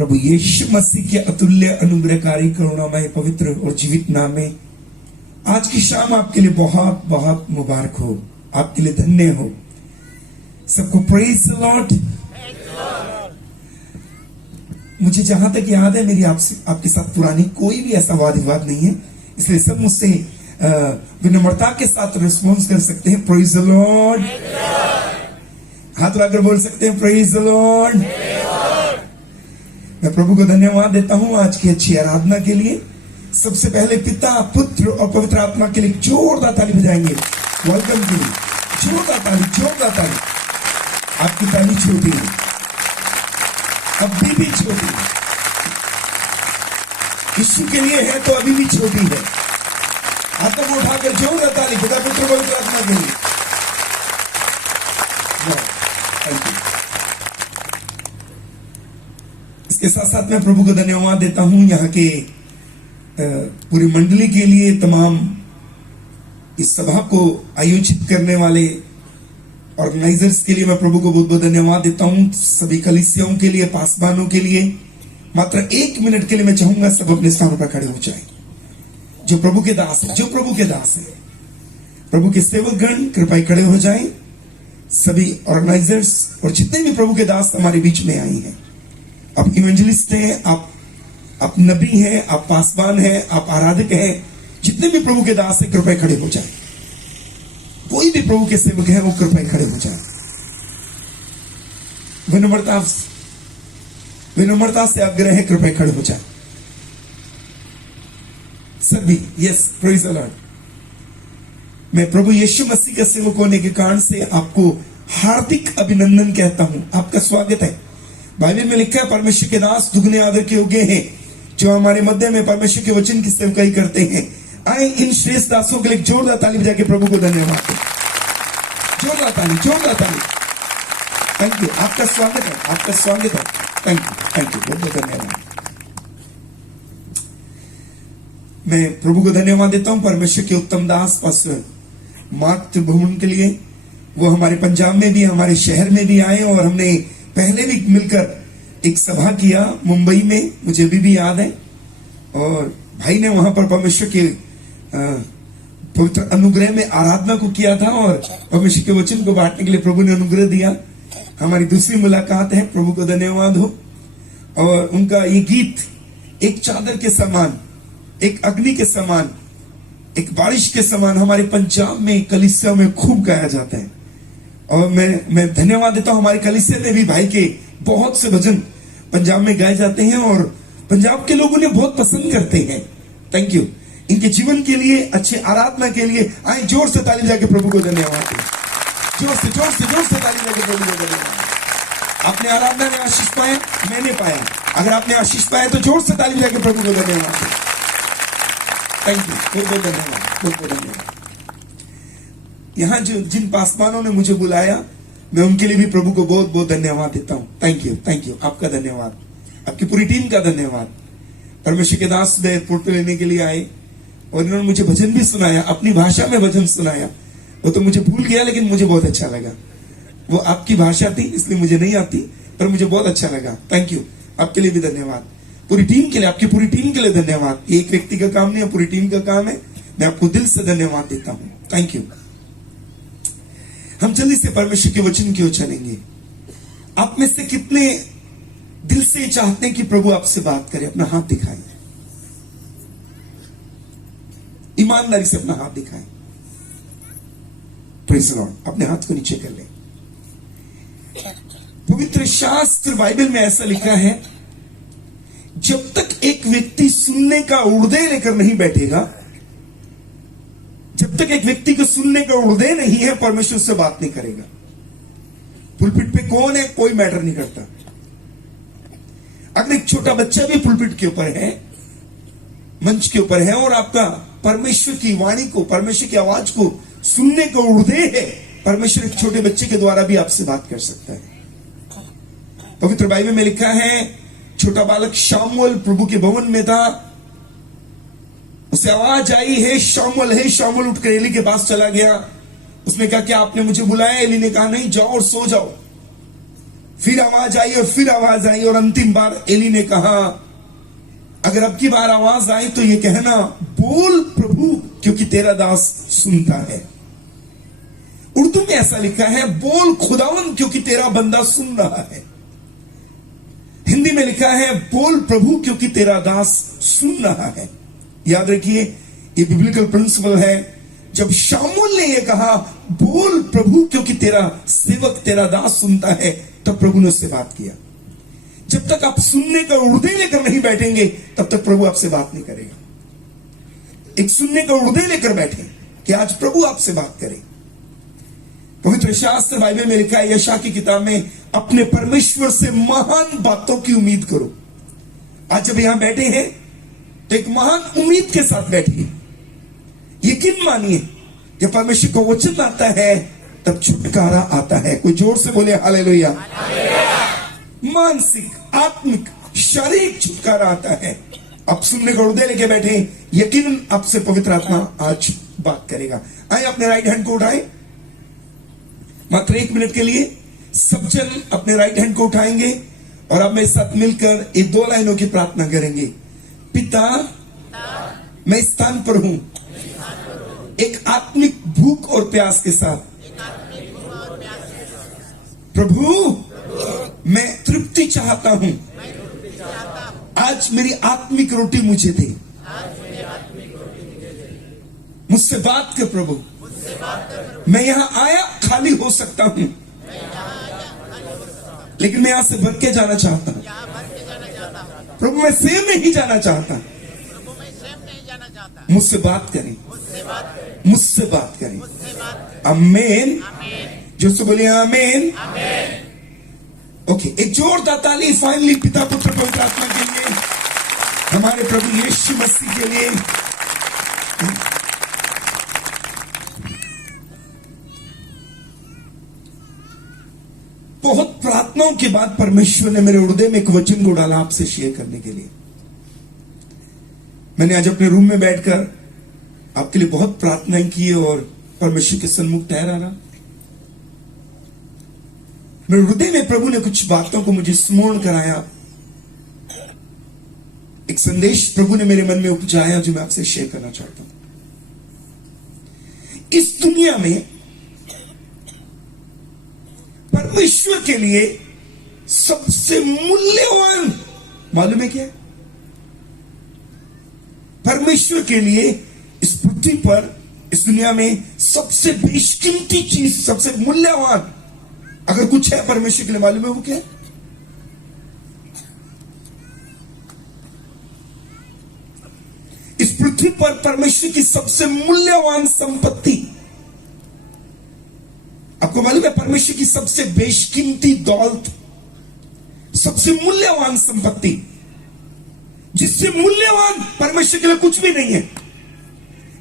प्रभु यीशु मसीह के अतुल्य अनुग्रहकारी करुणामय पवित्र और जीवित नाम में आज की शाम आपके लिए बहुत बहुत मुबारक हो, आपके लिए धन्य हो। सबको प्रेज द लॉर्ड। मुझे जहां तक याद है मेरी आपके साथ पुरानी कोई भी ऐसा वाद विवाद नहीं है, इसलिए सब मुझसे विनम्रता के साथ रिस्पॉन्स कर सकते हैं। Praise the Lord. हाथ लगाकर बोल सकते हैं प्रेज द लॉर्ड। मैं प्रभु को धन्यवाद देता हूं आज की अच्छी आराधना के लिए। सबसे पहले पिता, पुत्र और पवित्र आत्मा के लिए जोरदार ताली बजाएंगे वेलकम के लिए। जोरदार ताली, जोरदार ताली। आपकी ताली छोटी है, अभी भी छोटी है। यीशु के लिए है तो अभी भी छोटी है। हाथों को उठाकर जोरदार ताली पिता, पुत्र और पवित्र आत्मा के लिए। Thank you. इसके साथ साथ मैं प्रभु को धन्यवाद देता हूं यहाँ के पूरी मंडली के लिए, तमाम इस सभा को आयोजित करने वाले ऑर्गेनाइजर्स के लिए मैं प्रभु को बहुत बहुत धन्यवाद देता हूं। सभी कलीसियाओं के लिए, पासवानों के लिए। मात्र 1 मिनट के लिए मैं चाहूंगा सब अपने स्थानों पर खड़े हो जाएं। जो प्रभु के दास है, जो प्रभु के दास है, प्रभु के सेवकगण कृपया खड़े हो जाएं। सभी ऑर्गेनाइजर्स और जितने भी प्रभु के दास हमारे बीच में आई हैं, आप इवेंजलिस्ट हैं, आप नबी हैं, आप पासवान हैं, आप आराधक हैं, जितने भी प्रभु के दास हैं कृपया खड़े हो जाएं। कोई भी प्रभु के सेवक है वो कृपया खड़े हो जाए। विनम्रता से आग्रह है, कृपया खड़े हो जाए सभी। Yes, praise the Lord. मैं प्रभु यीशु मसीह का सेवक होने के कारण से आपको हार्दिक अभिनंदन कहता हूं। आपका स्वागत है। बाइबल में लिखा है परमेश्वर के दास दुगने आदर के योग्य हैं जो हमारे मध्य में परमेश्वर के वचन की सेवकाई करते हैं। आए इन श्रेष्ठ दासों के लिए जोरदार ताली बजा के प्रभु को धन्यवाद दें। जोरदार ताली, जोरदार ताली। Thank you. आपका स्वागत है, आपका स्वागत है। थैंक यू, थैंक यू, बहुत बहुत धन्यवाद। मैं प्रभु को धन्यवाद देता हूं परमेश्वर के उत्तम दास पास्टर मातृ भवन के लिए। वो हमारे पंजाब में भी, हमारे शहर में भी आए और हमने पहले भी मिलकर एक सभा किया मुंबई में, मुझे अभी भी याद है। और भाई ने वहां पर परमेश्वर के पवित्र अनुग्रह में आराधना को किया था और परमेश्वर के वचन को बांटने के लिए प्रभु ने अनुग्रह दिया। हमारी दूसरी मुलाकात है, प्रभु को धन्यवाद हो। और उनका ये गीत एक चादर के समान, एक अग्नि के समान, एक बारिश के समान हमारे पंजाब में कलीसिया में खूब गाया जाता है। और मैं धन्यवाद देता हूं हमारे कलीसिया में भी भाई के बहुत से भजन पंजाब में गाए जाते हैं और पंजाब के लोग उन्हें बहुत पसंद करते हैं। Thank you. इनके जीवन के लिए, अच्छे आराधना के लिए आए जोर से ताली बजा के प्रभु को धन्यवाद दें। जोर से जोर से जोर से ताली बजा के प्रभु को धन्यवाद। आपने आराधना में आशीष पाया, मैंने पाया। अगर आपने आशीष पाया तो जोर से ताली बजा के प्रभु को धन्यवाद दें। थैंक यू, बहुत बहुत धन्यवाद, बहुत बहुत धन्यवाद। यहां जो जिन पासवानों ने मुझे बुलाया, मैं उनके लिए भी प्रभु को बहुत बहुत धन्यवाद देता हूं। Thank you, thank you. आपका धन्यवाद, आपकी पूरी टीम का धन्यवाद। परमेश्वर के दास एयरपोर्ट पे लेने के लिए आए और इन्होंने मुझे भजन भी सुनाया, अपनी भाषा में भजन सुनाया। वो तो मुझे भूल गया लेकिन मुझे बहुत अच्छा लगा। वो आपकी भाषा थी इसलिए मुझे नहीं आती, पर मुझे बहुत अच्छा लगा। Thank you. आपके लिए भी धन्यवाद। पूरी टीम के लिए, आपकी पूरी टीम के लिए धन्यवाद। ये एक व्यक्ति का काम नहीं है, पूरी टीम का काम है। मैं आपको दिल से धन्यवाद देता हूं। Thank you. हम जल्दी से परमेश्वर के वचन की ओर चलेंगे। आप में से कितने दिल से चाहते हैं कि प्रभु आपसे बात करे? अपना हाथ दिखाएं, ईमानदारी से अपना हाथ दिखाएं। Praise the Lord. अपने हाथ को नीचे कर लें। पवित्र शास्त्र बाइबल में ऐसा लिखा है, जब तक एक व्यक्ति सुनने का हृदय लेकर नहीं बैठेगा, जब तक एक व्यक्ति को सुनने का हृदय नहीं है, परमेश्वर से बात नहीं करेगा। पुलपिट पे कौन है कोई मैटर नहीं करता। अगर एक छोटा बच्चा भी पुलपिट के ऊपर है, मंच के ऊपर है और आपका परमेश्वर की वाणी को, परमेश्वर की आवाज को सुनने का हृदय है, परमेश्वर एक छोटे बच्चे के द्वारा भी आपसे बात कर सकता है। पवित्र बाइबल में लिखा है, छोटा बालक शामुएल प्रभु के भवन में था। उसे आवाज आई, हे शामुएल, हे शामुएल। उठकर एली के पास चला गया। उसने कहा, क्या आपने मुझे बुलाया? एली ने कहा, नहीं, जाओ और सो जाओ। फिर आवाज आई और फिर आवाज आई, और अंतिम बार एली ने कहा, अगर अब की बार आवाज आई तो ये कहना, बोल प्रभु क्योंकि तेरा दास सुनता है। उर्दू में ऐसा लिखा है, बोल खुदावन क्योंकि तेरा बंदा सुन रहा है। हिंदी में लिखा है, बोल प्रभु क्योंकि तेरा दास सुन रहा है। याद रखिए, ये बिब्लिकल प्रिंसिपल है। जब शामूल ने यह कहा, बोल प्रभु क्योंकि तेरा सेवक तेरा दास सुनता है, तब प्रभु ने उससे बात किया। जब तक आप सुनने का उर्दे लेकर नहीं बैठेंगे, तब तक प्रभु आपसे बात नहीं करेगा। एक सुनने का उर्दे लेकर बैठे कि आज प्रभु आपसे बात करे। पवित्र शास्त्र बाइबल में लिखा है, यशायाह की किताब में, अपने परमेश्वर से महान बातों की उम्मीद करो। आज जब यहां बैठे हैं तो एक महान उम्मीद के साथ बैठिए। यकीन मानिए, जब परमेश्वर का वचन आता है तब छुटकारा आता है। कोई जोर से बोले हालेलुया। मानसिक, आत्मिक, शारीरिक छुटकारा आता है। आप सुनने का हृदय लेके बैठे, यकीन आपसे पवित्र आत्मा आज बात करेगा। आइए अपने राइट हैंड को उठाएं। मात्र 1 मिनट के लिए सब जन अपने राइट हैंड को उठाएंगे और आप मेरे साथ मिलकर ये 2 लाइनों की प्रार्थना करेंगे। पिता, मैं इस स्थान पर हूं एक आत्मिक भूख और प्यास के साथ। प्रभु, मैं तृप्ति चाहता हूं। आज मेरी आत्मिक रोटी मुझे दे। मुझसे बात कर प्रभु। मैं यहां आया खाली हो सकता हूं, लेकिन मैं यहां से भर के जाना चाहता हूं। प्रभु, मैं सेम नहीं जाना चाहता। मुझसे बात करें, मुझसे बात करें। आमीन। जो से बोलिए आमीन। ओके, एक जोरदार ताली फाइनली पिता पुत्र पवित्र आत्मा के लिए, हमारे प्रभु यीशु मसीह के लिए। बहुत प्रार्थनाओं के बाद परमेश्वर ने मेरे हृदय में एक वचन को डाला आपसे शेयर करने के लिए। मैंने आज अपने रूम में बैठकर आपके लिए बहुत प्रार्थनाएं की और परमेश्वर के सन्मुख ठहरा रहा। मेरे हृदय में प्रभु ने कुछ बातों को मुझे स्मरण कराया। एक संदेश प्रभु ने मेरे मन में उपजाया जो मैं आपसे शेयर करना चाहता हूं। इस दुनिया में परमेश्वर के लिए सबसे मूल्यवान मालूम है क्या? परमेश्वर के लिए इस पृथ्वी पर, इस दुनिया में सबसे बेशकीमती चीज, सबसे मूल्यवान अगर कुछ है परमेश्वर के लिए, मालूम है वो क्या है? इस पृथ्वी पर परमेश्वर की सबसे मूल्यवान संपत्ति, आपको मालूम है, परमेश्वर की सबसे बेशकीमती दौलत, सबसे मूल्यवान संपत्ति, जिससे मूल्यवान परमेश्वर के लिए कुछ भी नहीं है।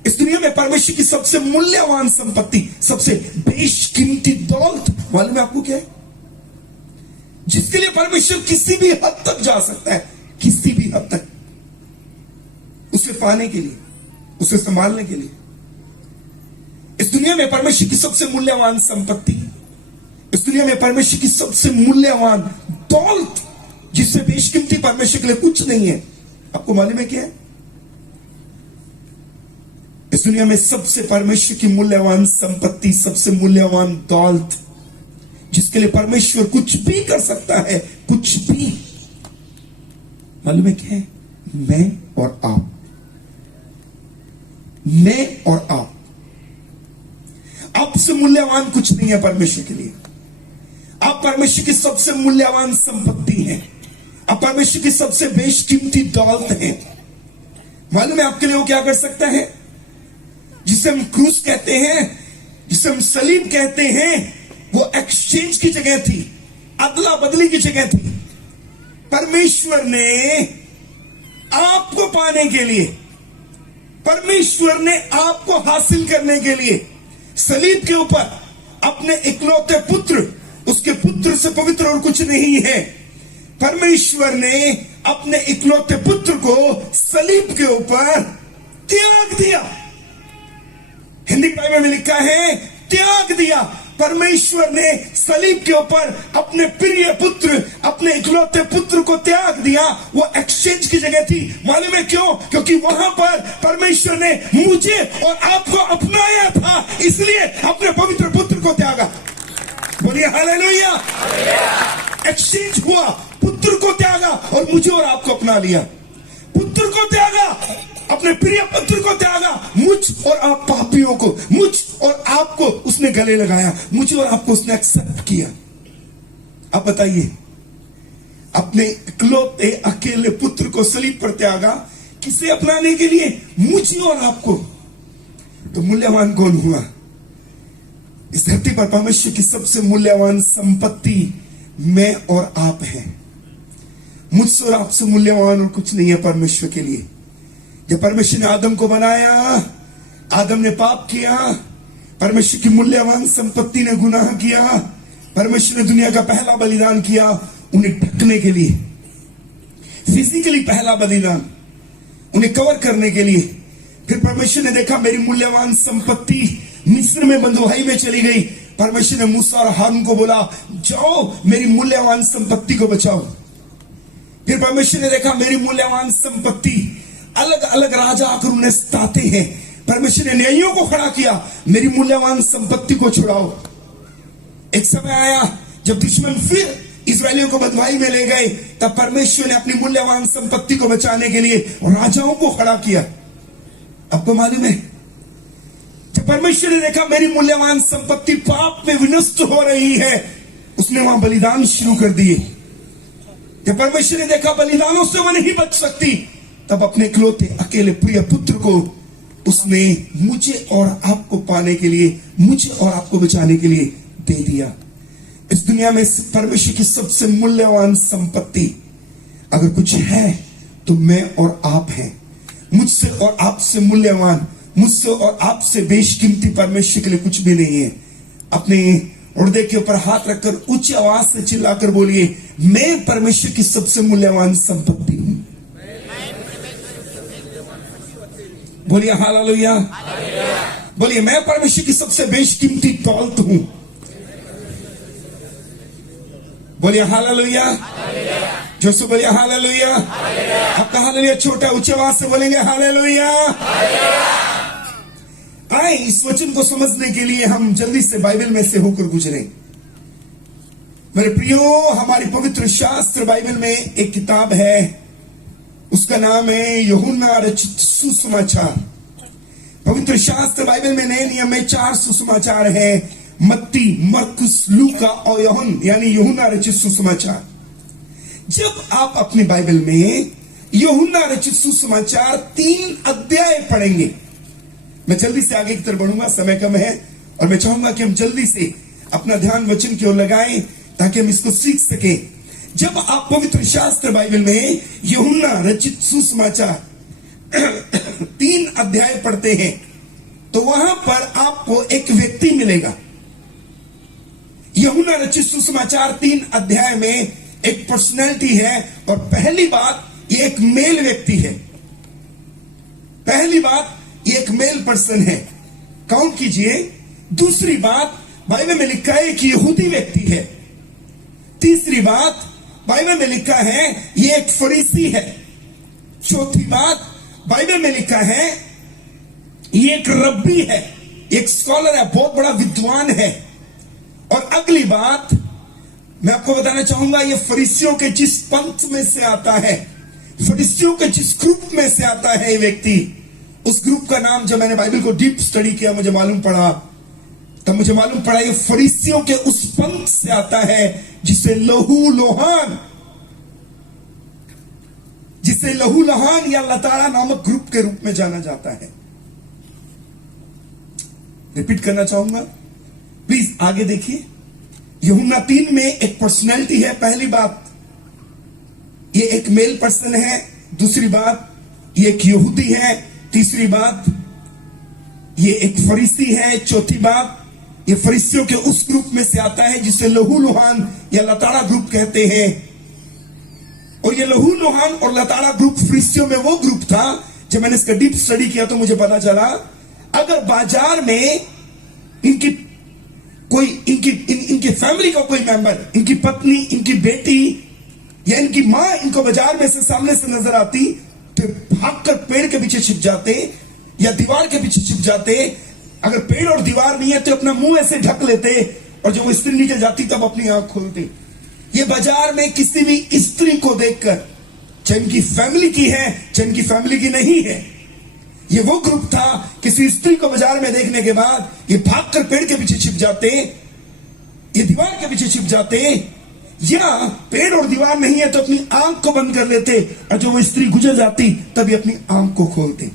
इस दुनिया में परमेश्वर की सबसे मूल्यवान संपत्ति, सबसे बेशकीमती दौलत मालूम है आपको क्या है? जिसके लिए परमेश्वर किसी भी हद तक जा सकता है, किसी भी हद तक, उसे पाने के लिए, उसे संभालने के लिए। इस दुनिया में परमेश्वर की सबसे मूल्यवान संपत्ति, इस दुनिया में परमेश्वर की सबसे मूल्यवान दौलत, जिससे बेशकीमती परमेश्वर के लिए कुछ नहीं है, आपको मालूम है क्या है? इस दुनिया में सबसे परमेश्वर की मूल्यवान संपत्ति, सबसे मूल्यवान दौलत, जिसके लिए परमेश्वर कुछ भी कर सकता है, कुछ भी, मालूम है क्या है? मैं और आप। मैं और आप। आपसे मूल्यवान कुछ नहीं है परमेश्वर के लिए। आप परमेश्वर की सबसे मूल्यवान संपत्ति हैं। आप परमेश्वर की सबसे बेशकीमती दौलत हैं। मालूम है आपके लिए वो क्या कर सकता है? जिसे हम क्रूस कहते हैं, जिसे हम सलीब कहते हैं, वो एक्सचेंज की जगह थी, अदला बदली की जगह थी। परमेश्वर ने आपको पाने के लिए, परमेश्वर ने आपको हासिल करने के लिए सलीब के ऊपर अपने इकलौते पुत्र, उसके पुत्र से पवित्र और कुछ नहीं है, परमेश्वर ने अपने इकलौते पुत्र को सलीब के ऊपर त्याग दिया। हिंदी बाइबल में लिखा है त्याग दिया। परमेश्वर ने सलीब के ऊपर अपने प्रिय पुत्र, अपने इकलौते पुत्र को त्याग दिया। वो एक्सचेंज की जगह थी। मालूम है क्यों? क्योंकि वहां पर परमेश्वर ने मुझे और आपको अपनाया था, इसलिए अपने पवित्र पुत्र को त्यागा। बोलिए हालेलुया। एक्सचेंज हुआ, पुत्र को त्यागा और मुझे और आपको अपना लिया। पुत्र को त्यागा, अपने प्रिय पुत्र को त्यागा, मुझ और आप पापियों को, मुझ और आपको उसने गले लगाया, मुझे और आपको उसने एक्सेप्ट किया। अब बताइए, अपने इकलौते अकेले पुत्र को सलीब पर त्यागा, किसे अपनाने के लिए? मुझे और आपको। तो मूल्यवान कौन हुआ? इस धरती पर परमेश्वर की सबसे मूल्यवान संपत्ति मैं और आप हैं। मुझसे और आपसे मूल्यवान और कुछ नहीं है परमेश्वर के लिए। जब परमेश्वर ने आदम को बनाया, आदम ने पाप किया, परमेश्वर की मूल्यवान संपत्ति ने गुनाह किया। परमेश्वर ने दुनिया का पहला बलिदान किया उन्हें ढकने के लिए, फिजिकली पहला बलिदान उन्हें कवर करने के लिए। फिर परमेश्वर ने देखा मेरी मूल्यवान संपत्ति मिस्र में बंधुआई में चली गई। परमेश्वर ने मूसा और हारून को बोला, जाओ मेरी मूल्यवान संपत्ति को बचाओ। फिर परमेश्वर ने देखा मेरी मूल्यवान संपत्ति, अलग अलग राजा आकर उन्हें सताते हैं। परमेश्वर ने न्यायियों को खड़ा किया, मेरी मूल्यवान संपत्ति को छुड़ाओ। एक समय आया जब दुश्मन फिर इस्राएलियों को बंधुआई में ले गए, तब परमेश्वर ने अपनी मूल्यवान संपत्ति को बचाने के लिए राजाओं को खड़ा किया। आपको मालूम है, जब परमेश्वर ने देखा मेरी मूल्यवान संपत्ति पाप में विनष्ट हो रही है, उसने वहां बलिदान शुरू कर दिए। जब परमेश्वर ने देखा बलिदानों से वो नहीं बच सकती, तब अपने इकलौते अकेले प्रिय पुत्र को उसने मुझे और आपको पाने के लिए, मुझे और आपको बचाने के लिए दे दिया। इस दुनिया में परमेश्वर की सबसे मूल्यवान संपत्ति अगर कुछ है तो मैं और आप हैं। मुझसे और आपसे मूल्यवान, मुझसे और आपसे बेशकीमती परमेश्वर के लिए कुछ भी नहीं है। अपने हृदय के ऊपर हाथ रखकर उच्च आवाज से चिल्लाकर बोलिए, मैं परमेश्वर की सबसे मूल्यवान संपत्ति हूं। बोलिए हालेलुया। बोलिए मैं परमेश्वर की सबसे बेशकीमती दौलत हूं। बोलिए हालेलुया। जो से बोलिए हालेलुया। आपका हालेलुया छोटा उच्च आवाज से बोलेंगे हालेलुया। आए इस वचन को समझने के लिए हम जल्दी से बाइबल में से होकर गुजरे। मेरे प्रियो, हमारी पवित्र शास्त्र बाइबल में एक किताब है, उसका नाम है यूहन्ना रचित सुसमाचार। पवित्र शास्त्र बाइबल में नए नियम में 4 सुसमाचार है, मत्ती, मरकुस, लूका और यूहन्ना, यानी यूहन्ना रचित सुसमाचार। जब आप अपनी बाइबल में यूहन्ना रचित सुसमाचार 3 अध्याय पढ़ेंगे, मैं जल्दी से आगे की तरफ बढ़ूंगा, समय कम है और मैं चाहूंगा कि हम जल्दी से अपना ध्यान वचन की ओर लगाएं ताकि हम इसको सीख सके। जब आप पवित्र शास्त्र बाइबल में यूहन्ना रचित सुसमाचार 3 अध्याय पढ़ते हैं तो वहां पर आपको एक व्यक्ति मिलेगा। यूहन्ना रचित सुसमाचार 3 अध्याय में एक पर्सनैलिटी है और पहली बात ये एक मेल व्यक्ति है। पहली बात ये एक मेल पर्सन है, काउंट कीजिए। दूसरी बात बाइबल में लिखा है कि यहूदी व्यक्ति है। तीसरी बात बाइबल में लिखा है ये एक फरीसी है। चौथी बात बाइबल में लिखा है ये एक रब्बी है, एक स्कॉलर है, बहुत बड़ा विद्वान है। और अगली बात मैं आपको बताना चाहूंगा, ये फरीसियों के जिस पंथ में से आता है, फरीसियों के जिस ग्रुप में से आता है ये व्यक्ति, उस ग्रुप का नाम जब मैंने बाइबल को डीप स्टडी किया मुझे मालूम पड़ा, तब मुझे मालूम पड़ा ये फरीसियों के उस पंथ से आता है जिसे लहू लोहान या लताड़ा नामक ग्रुप के रूप में जाना जाता है। रिपीट करना चाहूंगा, प्लीज आगे देखिए। यूहन्ना 3 में एक पर्सनैलिटी है। पहली बात ये एक मेल पर्सन है। दूसरी बात ये एक यहूदी है। तीसरी बात ये एक फरीसी है। चौथी बात ये फरीसियों के उस ग्रुप में से आता है जिसे लहू लोहान या लताड़ा ग्रुप कहते हैं। और ये लहू लोहान और लताड़ा ग्रुप फरीसियों में वो ग्रुप था। जब मैंने इसका डीप स्टडी किया तो मुझे पता चला, अगर बाजार में इनकी कोई इनकी फैमिली का कोई मेंबर, इनकी पत्नी, इनकी बेटी या इनकी मां इनको बाजार में से सामने से नजर आती तो भागकर पेड़ के पीछे छिप जाते या दीवार के पीछे छिप जाते। अगर पेड़ और दीवार नहीं है तो अपना मुंह ऐसे ढक लेते और जब वो स्त्री निकल जाती तब अपनी आंख खोलते। ये बाजार में किसी भी स्त्री को देखकर, चाहे इनकी फैमिली की है चाहे इनकी फैमिली की नहीं है, ये वो ग्रुप था, किसी स्त्री को बाजार में देखने के बाद ये भागकर पेड़ के पीछे छिप जाते, ये दीवार के पीछे छिप जाते, या पेड़ और दीवार नहीं है तो अपनी आंख को बंद कर लेते और जो वो स्त्री गुजर जाती तभी अपनी आंख को खोलते।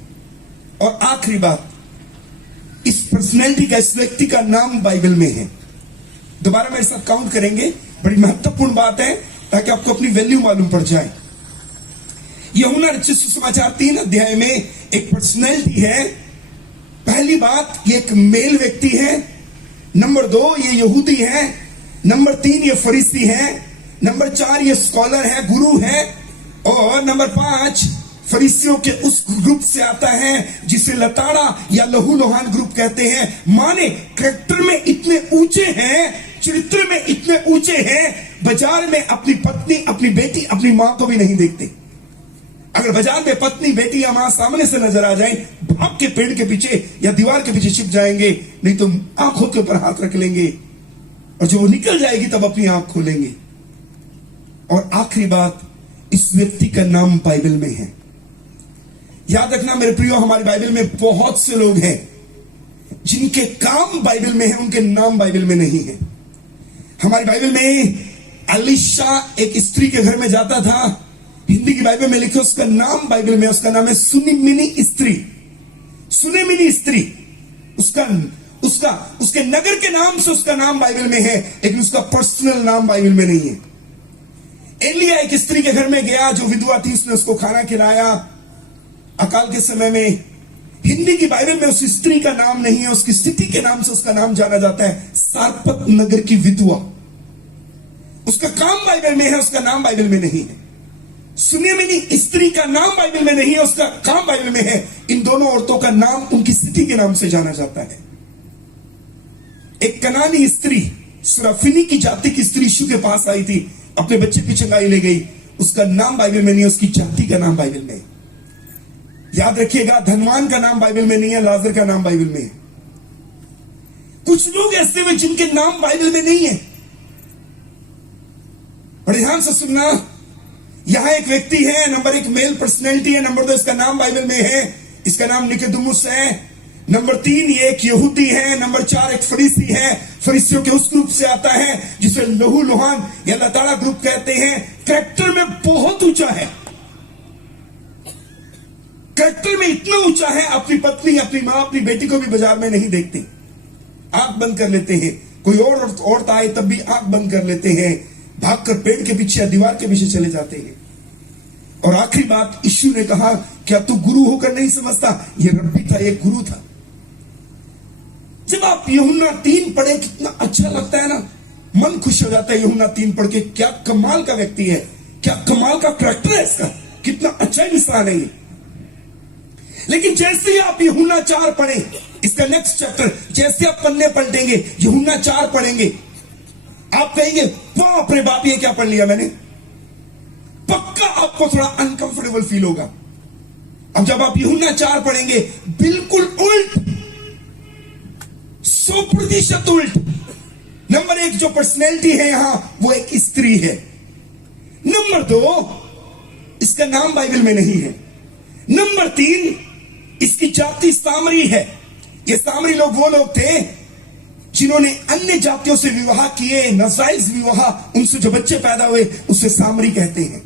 और आखिरी बात, इस पर्सनैलिटी का, इस व्यक्ति का नाम बाइबल में है। दोबारा मेरे साथ काउंट करेंगे, बड़ी महत्वपूर्ण बात है ताकि आपको अपनी वैल्यू मालूम पड़ जाए। यूहन्ना रचित सुसमाचार 3 अध्याय में एक पर्सनैलिटी है। पहली बात, ये एक मेल व्यक्ति है। नंबर 2, ये यहूदी है। नंबर 3, ये फरीसी है। नंबर 4, ये स्कॉलर है, गुरु है। और नंबर 5, फरीसियों के उस ग्रुप से आता है जिसे लताड़ा या लहूलुहान ग्रुप कहते हैं। माने कैरेक्टर में इतने ऊंचे हैं, चरित्र में इतने ऊंचे हैं, बाजार में अपनी पत्नी, अपनी बेटी, अपनी मां को भी नहीं देखते। अगर बाजार में पत्नी, बेटी या मां सामने से नजर आ जाए, भाग के पेड़ के पीछे या दीवार के पीछे छिप जाएंगे, नहीं तो आंखों के ऊपर हाथ रख लेंगे और जब वो निकल जाएगी तब अपनी आंख खोलेंगे। और आखिरी बात, इस व्यक्ति का नाम बाइबल में है। याद रखना मेरे प्रियो, हमारी बाइबल में बहुत से लोग हैं जिनके काम बाइबल में है, उनके नाम बाइबल में नहीं है। हमारी बाइबल में एलिशा एक स्त्री के घर में जाता था। हिंदी की बाइबल में लिखे, उसका नाम बाइबल में, उसका नाम है सुनेमिनी स्त्री। सुनेमिनी स्त्री, उसके नगर के नाम से उसका नाम बाइबल में है, लेकिन उसका पर्सनल नाम बाइबल में नहीं है। एलिया एक स्त्री के घर में गया जो विधवा थी, उसने उसको खाना खिलाया अकाल के समय में। हिंदी की बाइबल में उस स्त्री का नाम नहीं है, उसकी स्थिति के नाम से उसका नाम जाना जाता है, सारपत नगर की विधवा। उसका काम बाइबल में है, उसका नाम बाइबल में नहीं है। सुनेमिनी स्त्री का नाम बाइबल में नहीं है, उसका काम बाइबल में है। इन दोनों औरतों का नाम उनकी स्थिति के नाम से जाना जाता है। एक कनानी स्त्री, सुराफिनी की जाति की स्त्री यीशु के पास आई थी, अपने बच्चे की चंगाई ले गई, उसका नाम बाइबल में नहीं है, उसकी जाति का नाम बाइबल में है। याद रखिएगा, धनवान का नाम बाइबल में नहीं है, लाजर का नाम बाइबल में है। कुछ लोग ऐसे हुए जिनके नाम बाइबल में नहीं है। बड़े ध्यान से सुनना, यहां एक व्यक्ति है, नंबर 1 मेल पर्सनैलिटी है। नंबर 2, इसका नाम बाइबल में है, इसका नाम निकोदेमुस है। नंबर 3, ये एक यहूदी है। नंबर 4, एक फरीसी है, फरीसियों के उस ग्रुप से आता है जिसे लहूलुहान या लताड़ा ग्रुप कहते हैं। कैरेक्टर में बहुत ऊंचा है, कैरेक्टर में इतना ऊंचा है, अपनी पत्नी, अपनी मां, अपनी बेटी को भी बाजार में नहीं देखते, आंख बंद कर लेते हैं। कोई और औरत आए तब भी आंख बंद कर लेते हैं, भागकर पेड़ के पीछे या दीवार के पीछे चले जाते हैं। और आखिरी बात, यीशु ने कहा, क्या तू गुरु होकर नहीं समझता? ये रब्बी था, ये गुरु था। जब आप यूहन्ना 3 पढ़े, कितना अच्छा लगता है ना, मन खुश हो जाता है यूहन्ना 3 पढ़ के। क्या कमाल का व्यक्ति है, क्या कमाल का कैरेक्टर है इसका, कितना अच्छा इंसान है ये। लेकिन जैसे ही आप यूहन्ना 4 पढ़े, इसका नेक्स्ट चैप्टर, जैसे आप पन्ने पलटेंगे, यूहन्ना 4 पढ़ेंगे, आप कहेंगे बाप रे बाप, ये क्या पढ़ लिया मैंने। पक्का आपको थोड़ा अनकंफर्टेबल फील होगा। अब जब आप यूहन्ना 4 पढ़ेंगे, बिल्कुल उल्ट, 100% उल्ट। नंबर 1 जो पर्सनैलिटी है यहां, वो एक स्त्री है। नंबर 2, इसका नाम बाइबल में नहीं है। नंबर 3, इसकी जाति सामरी है। ये सामरी लोग वो लोग थे जिन्होंने अन्य जातियों से विवाह किए, नाजायज विवाह, उनसे जो बच्चे पैदा हुए उसे सामरी कहते हैं।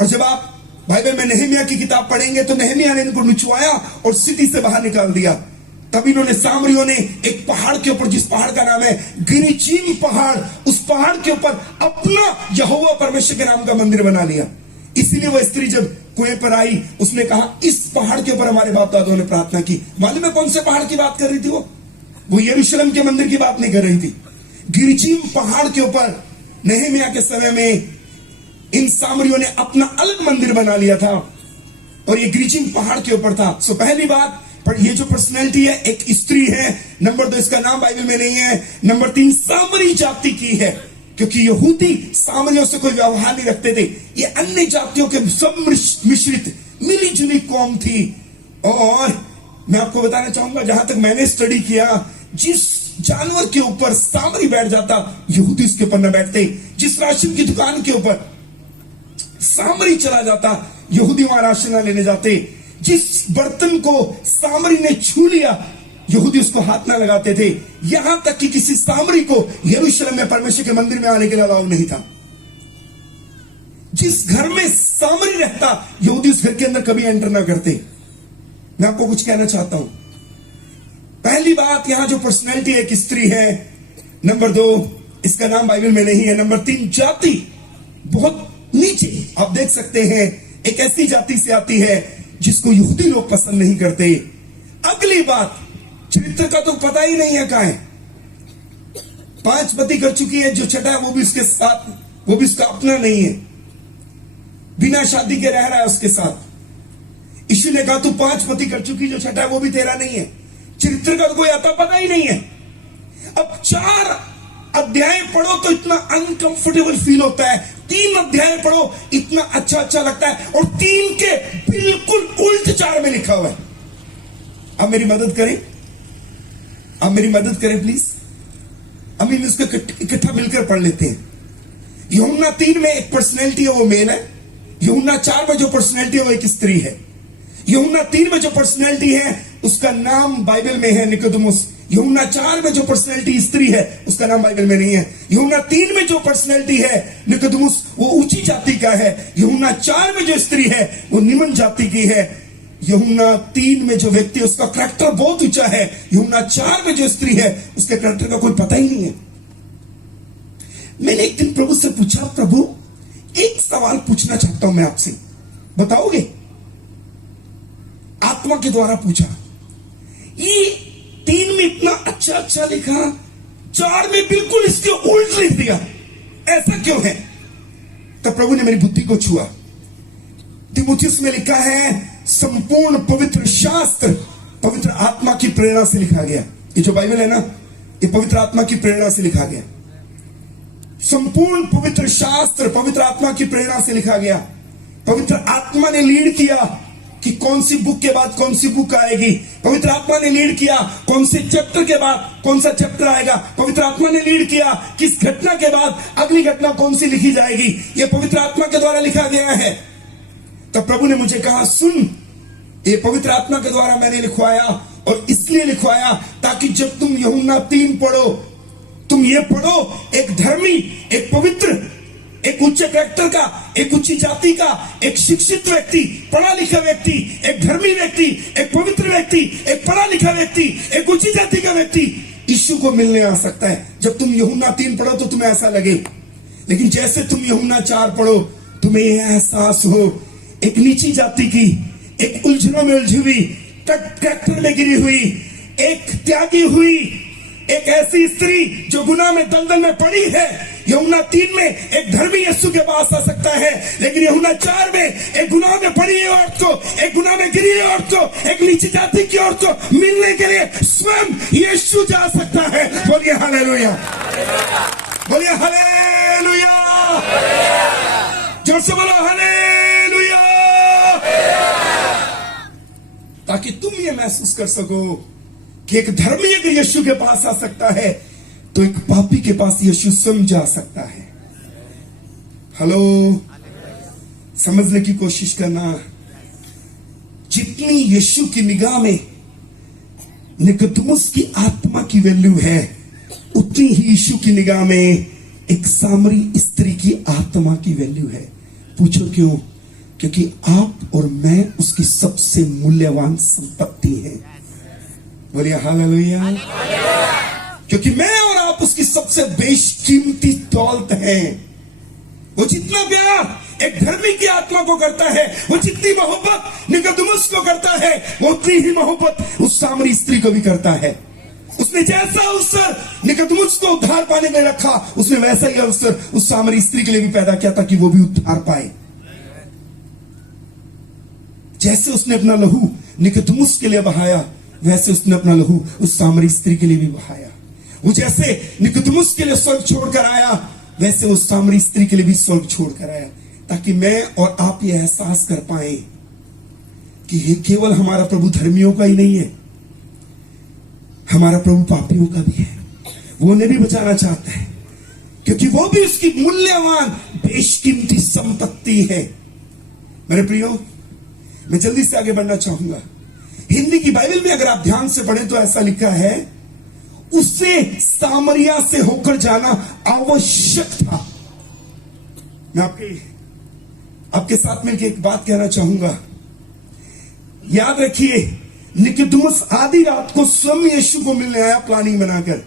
और जब आप बाइबल में नेहमिया की किताब पढ़ेंगे तो नेहमिया ने इनको निचवाया और सिटी से बाहर निकाल दिया। तब इन्होंने, सामरियों ने, एक पहाड़ के ऊपर, जिस पहाड़ का नाम है गिरिचीम पहाड़, उस पहाड़ के ऊपर अपना यहोवा परमेश्वर के नाम का मंदिर बना लिया। इसीलिए वह स्त्री जब कुएं पर आई, उसने कहा, इस पहाड़ के ऊपर हमारे बाप दादों ने प्रार्थना की। मालूम है कौन से पहाड़ की बात कर रही थी वो यरूशलेम के मंदिर की बात नहीं कर रही थी। गिरिचीम पहाड़ के ऊपर नेहमिया के समय में इन सामरियों ने अपना अलग मंदिर बना लिया था और ये गिरिचीम पहाड़ के ऊपर था। सो पहली बात, पर ये जो पर्सनैलिटी है एक स्त्री है। नंबर 2, इसका नाम बाइबल में नहीं है। नंबर 3, सामरी जाति की है, क्योंकि यहूदी सामरियों से कोई व्यवहार नहीं रखते थे। ये अन्य जातियों के सब मिश्रित मिली जुली कौम थी। और मैं आपको बताना चाहूंगा, जहां तक मैंने स्टडी किया, जिस जानवर के ऊपर सामरी बैठ जाता, यहूदी उसके ऊपर न बैठते। जिस राशन की दुकान के ऊपर सामरी चला जाता, यहूदी वहां राशन न लेने जाते। जिस बर्तन को सामरी ने छू लिया, यहूदी उसको हाथ ना लगाते थे। यहां तक कि किसी सामरी को यरूशलेम में परमेश्वर के मंदिर में आने के लिए अलाउ नहीं था। जिस घर में सामरी रहता, यहूदी उस घर के अंदर कभी एंटर ना करते। मैं आपको कुछ कहना चाहता हूं। पहली बात, यहां जो पर्सनैलिटी एक स्त्री है। नंबर 2, इसका नाम बाइबल में नहीं है। नंबर 3, जाति बहुत नीचे, आप देख सकते हैं, एक ऐसी जाति से आती है जिसको यहूदी लोग पसंद नहीं करते। अगली बात, चरित्र का तो पता ही नहीं है कहां है। 5 पति कर चुकी है, जो छठा है वो भी उसके साथ, वो भी उसका अपना नहीं है, बिना शादी के रह रहा है उसके साथ। यीशु ने कहा तू 5 पति कर चुकी, जो छठा है वो भी तेरा नहीं है। चरित्र का तो कोई आता पता ही नहीं है। अब 4 अध्याय पढ़ो तो इतना अनकंफर्टेबल फील होता है, 3 अध्याय पढ़ो इतना अच्छा लगता है, और 3 के बिल्कुल उल्ट 4 में लिखा हुआ है। अब मेरी मदद करें, अब मेरी मदद करें प्लीज। हम इसको इकट्ठा मिलकर पढ़ लेते हैं। यूहन्ना 3 में एक पर्सनैलिटी है, वो मेल है। यूहन्ना 4 में जो पर्सनैलिटी है वो एक स्त्री है। यूहन्ना 3 में जो पर्सनैलिटी है उसका नाम बाइबल में है निकोदेमुस। यूहन्ना 4 में जो पर्सनैलिटी स्त्री है उसका नाम बाइबल में नहीं है। यूहन्ना 3 में जो पर्सनैलिटी है निकोदेमुस, वो ऊंची जाति का है। यूहन्ना 4 में जो स्त्री है वो निम्न जाति की है। यूहन्ना 3 में जो व्यक्ति है उसका करैक्टर बहुत ऊंचा है। यूहन्ना 4 में जो स्त्री है उसके करैक्टर का कोई पता ही नहीं है। मैंने एक दिन प्रभु से पूछा, प्रभु एक सवाल पूछना चाहता हूं मैं आपसे, बताओगे? आत्मा के द्वारा पूछा। ये 3 में इतना अच्छा लिखा, 4 में बिल्कुल इसके उल्ट लिख दिया, ऐसा क्यों है? तब प्रभु ने मेरी बुद्धि को छुआ। तीमुथियुस में लिखा है संपूर्ण पवित्र शास्त्र पवित्र आत्मा की प्रेरणा से लिखा गया। ये जो बाइबल है ना, ये पवित्र आत्मा की प्रेरणा से लिखा गया। संपूर्ण पवित्र शास्त्र पवित्र आत्मा की प्रेरणा से लिखा गया। पवित्र आत्मा ने लीड किया कि कौन सी बुक के बाद कौन सी बुक आएगी। पवित्र आत्मा ने लीड किया कौन से चैप्टर के बाद कौन सा चैप्टर आएगा। पवित्र आत्मा ने लीड किया किस घटना के बाद अगली घटना कौन सी लिखी जाएगी। यह पवित्र आत्मा के द्वारा लिखा गया है। तब प्रभु ने मुझे कहा, सुन, ये पवित्र आत्मा के द्वारा मैंने लिखवाया, और इसलिए लिखवाया ताकि जब तुम यूहन्ना 3 पढ़ो, तुम ये पढ़ो, एक धर्मी, एक पवित्र, एक उच्च कैरेक्टर का, एक उच्ची जाति का, एक शिक्षित व्यक्ति, पढ़ा लिखा व्यक्ति, एक धर्मी व्यक्ति, एक पवित्र व्यक्ति, एक पढ़ा लिखा व्यक्ति, एक उच्ची जाति का व्यक्ति यीशु को मिलने आ सकता है। जब तुम यूहन्ना 3 पढ़ो तो तुम्हें ऐसा लगे, लेकिन जैसे तुम यूहन्ना 4 पढ़ो तुम्हें यह एहसास हो, एक नीची जाति की, एक उलझनों में उलझी हुई, ट्रैक्टर में गिरी हुई, एक त्यागी हुई, एक ऐसी स्त्री जो गुनाह में दलदल में पड़ी है। यूहन्ना 3 में एक धर्मी यीशु के पास आ सकता है, लेकिन यूहन्ना 4 में एक गुनाह में पड़ी है औरत को, एक गुनाह में गिरी है औरत को, एक नीची जाति की औरत को मिलने के लिए स्वयं यीशु जा सकता है। बोलिए हालेलुया, बोलिए हालेलुया, जोर से बोलो हालेलुया, ताकि तुम ये महसूस कर सको कि एक धर्मी अगर यीशु के पास आ सकता है तो एक पापी के पास यीशु स्वयं जा सकता है। हेलो, समझने की कोशिश करना। जितनी यीशु की निगाह में निकोदेमुस की आत्मा की वैल्यू है, उतनी ही यीशु की निगाह में एक सामरी स्त्री की आत्मा की वैल्यू है। पूछो क्यों? क्योंकि आप और मैं उसकी सबसे मूल्यवान संपत्ति है। बोलिए हालेलुया। क्योंकि मैं और आप उसकी सबसे बेशकीमती दौलत हैं। वो जितना प्यार एक धर्मी की आत्मा को करता है, वो जितनी मोहब्बत निकोदेमुस को करता है, वो उतनी ही मोहब्बत उस सामरी स्त्री को भी करता है। उसने जैसा अवसर निकोदेमुस को उद्धार पाने में रखा, उसने वैसा ही अवसर उस सामरी स्त्री के लिए भी पैदा किया ताकि वो भी उद्धार पाए। जैसे उसने अपना लहू निकोदेमुस के लिए बहाया, वैसे उसने अपना लहू उस सामरी स्त्री के लिए भी बहाया। वो जैसे निकोदेमुस के लिए स्वर्ग छोड़कर आया, वैसे उस सामरी स्त्री के लिए भी स्वर्ग छोड़कर आया, ताकि मैं और आप ये एहसास कर पाए कि ये केवल हमारा प्रभु धर्मियों का ही नहीं है, हमारा प्रभु पापियों का भी है। वो उन्हें भी बचाना चाहता है, क्योंकि वो भी उसकी मूल्यवान बेशकीमती संपत्ति है। मेरे प्रियो, मैं जल्दी से आगे बढ़ना चाहूंगा। हिंदी की बाइबल में अगर आप ध्यान से पढ़ें तो ऐसा लिखा है, उसे सामरिया से होकर जाना आवश्यक था। मैं आपके साथ मिलकर एक बात कहना चाहूंगा। याद रखिए, निकोदेमुस आधी रात को स्वयं यीशु को मिलने आया प्लानिंग बनाकर,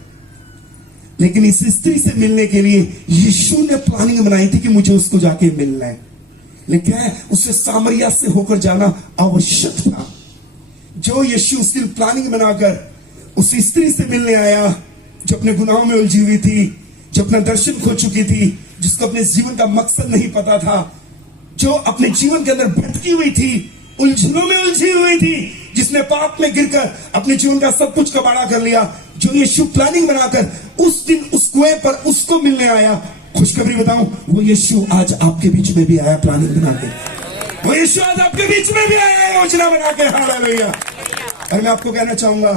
लेकिन इस स्त्री से मिलने के लिए यीशु ने प्लानिंग बनाई थी कि मुझे उसको जाके मिलना है। लेकिन उसे सामरिया से होकर जाना आवश्यक था। जो यीशु उस दिन प्लानिंग बनाकर उस स्त्री से मिलने आया, जो अपने गुनाहों में उलझी हुई थी, जो अपना दर्शन खो चुकी थी, जिसको अपने जीवन का मकसद नहीं पता था, जो अपने जीवन के अंदर भटकी हुई थी, उलझनों में उलझी हुई थी, जिसने पाप में गिरकर अपने जीवन का सब कुछ कबाड़ा कर लिया, जो यीशु प्लानिंग बनाकर उस दिन उस कुएं पर उसको मिलने आया। खुशखबरी बताऊं, वो यीशु आज आपके बीच में भी आया प्लानिंग बना के। वो यीशु आज आपके बीच में भी आया योजना बना के। हालेलुया। और मैं आपको कहना चाहूंगा,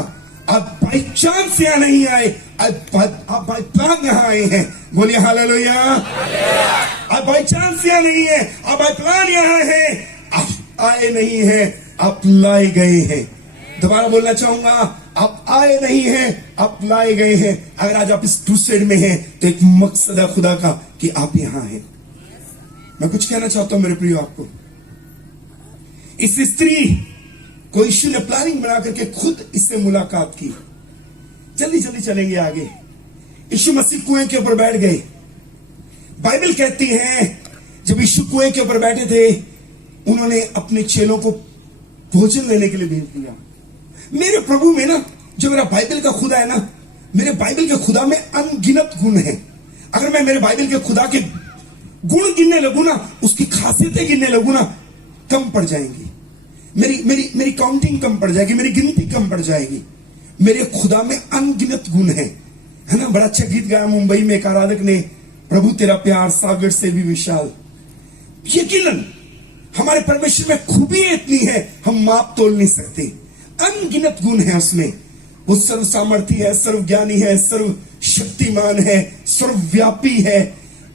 आप बाई चांस यहां नहीं आए, आप बाई प्लान यहां आए हैं। बोलिए हालेलुया। आप बाई चांस यहां नहीं है, आप बाई प्लान यहां है। आप आए नहीं है, आप लाए गए हैं। दोबारा बोलना चाहूंगा, आप आए नहीं हैं, आप लाए गए हैं। अगर आज आप इस क्रूसेड में हैं तो एक मकसद है खुदा का कि आप यहां हैं। मैं कुछ कहना चाहता हूं मेरे प्रियो आपको। इस स्त्री को यीशु ने प्लानिंग बना करके खुद इससे मुलाकात की। जल्दी जल्दी चलेंगे आगे। यीशु मसीह कुएं के ऊपर बैठ गए। बाइबल कहती है, जब यीशु कुएं के ऊपर बैठे थे, उन्होंने अपने चेलों को भोजन लेने के लिए भेज दिया। मेरे प्रभु में ना, जो मेरा बाइबल का खुदा है ना, मेरे बाइबल के खुदा में अनगिनत गुण है। अगर मैं मेरे बाइबल के खुदा के गुण गिनने लगू ना, उसकी खासियतें गिनने लगू ना, कम पड़ जाएंगी। मेरी काउंटिंग कम पड़ जाएगी, मेरी गिनती कम पड़ जाएगी। मेरे खुदा में अनगिनत गुण है ना। बड़ा अच्छा गीत गाया मुंबई में एक आराधक ने, प्रभु तेरा प्यार सागर से भी विशाल। यकीनन हमारे परमेश्वर में खूबियां इतनी है, हम माप तोल नहीं सकते। अनगिनत गुण है उसमें। वो सर्व सामर्थी है, सर्व ज्ञानी है, सर्व शक्तिमान है, सर्वव्यापी है।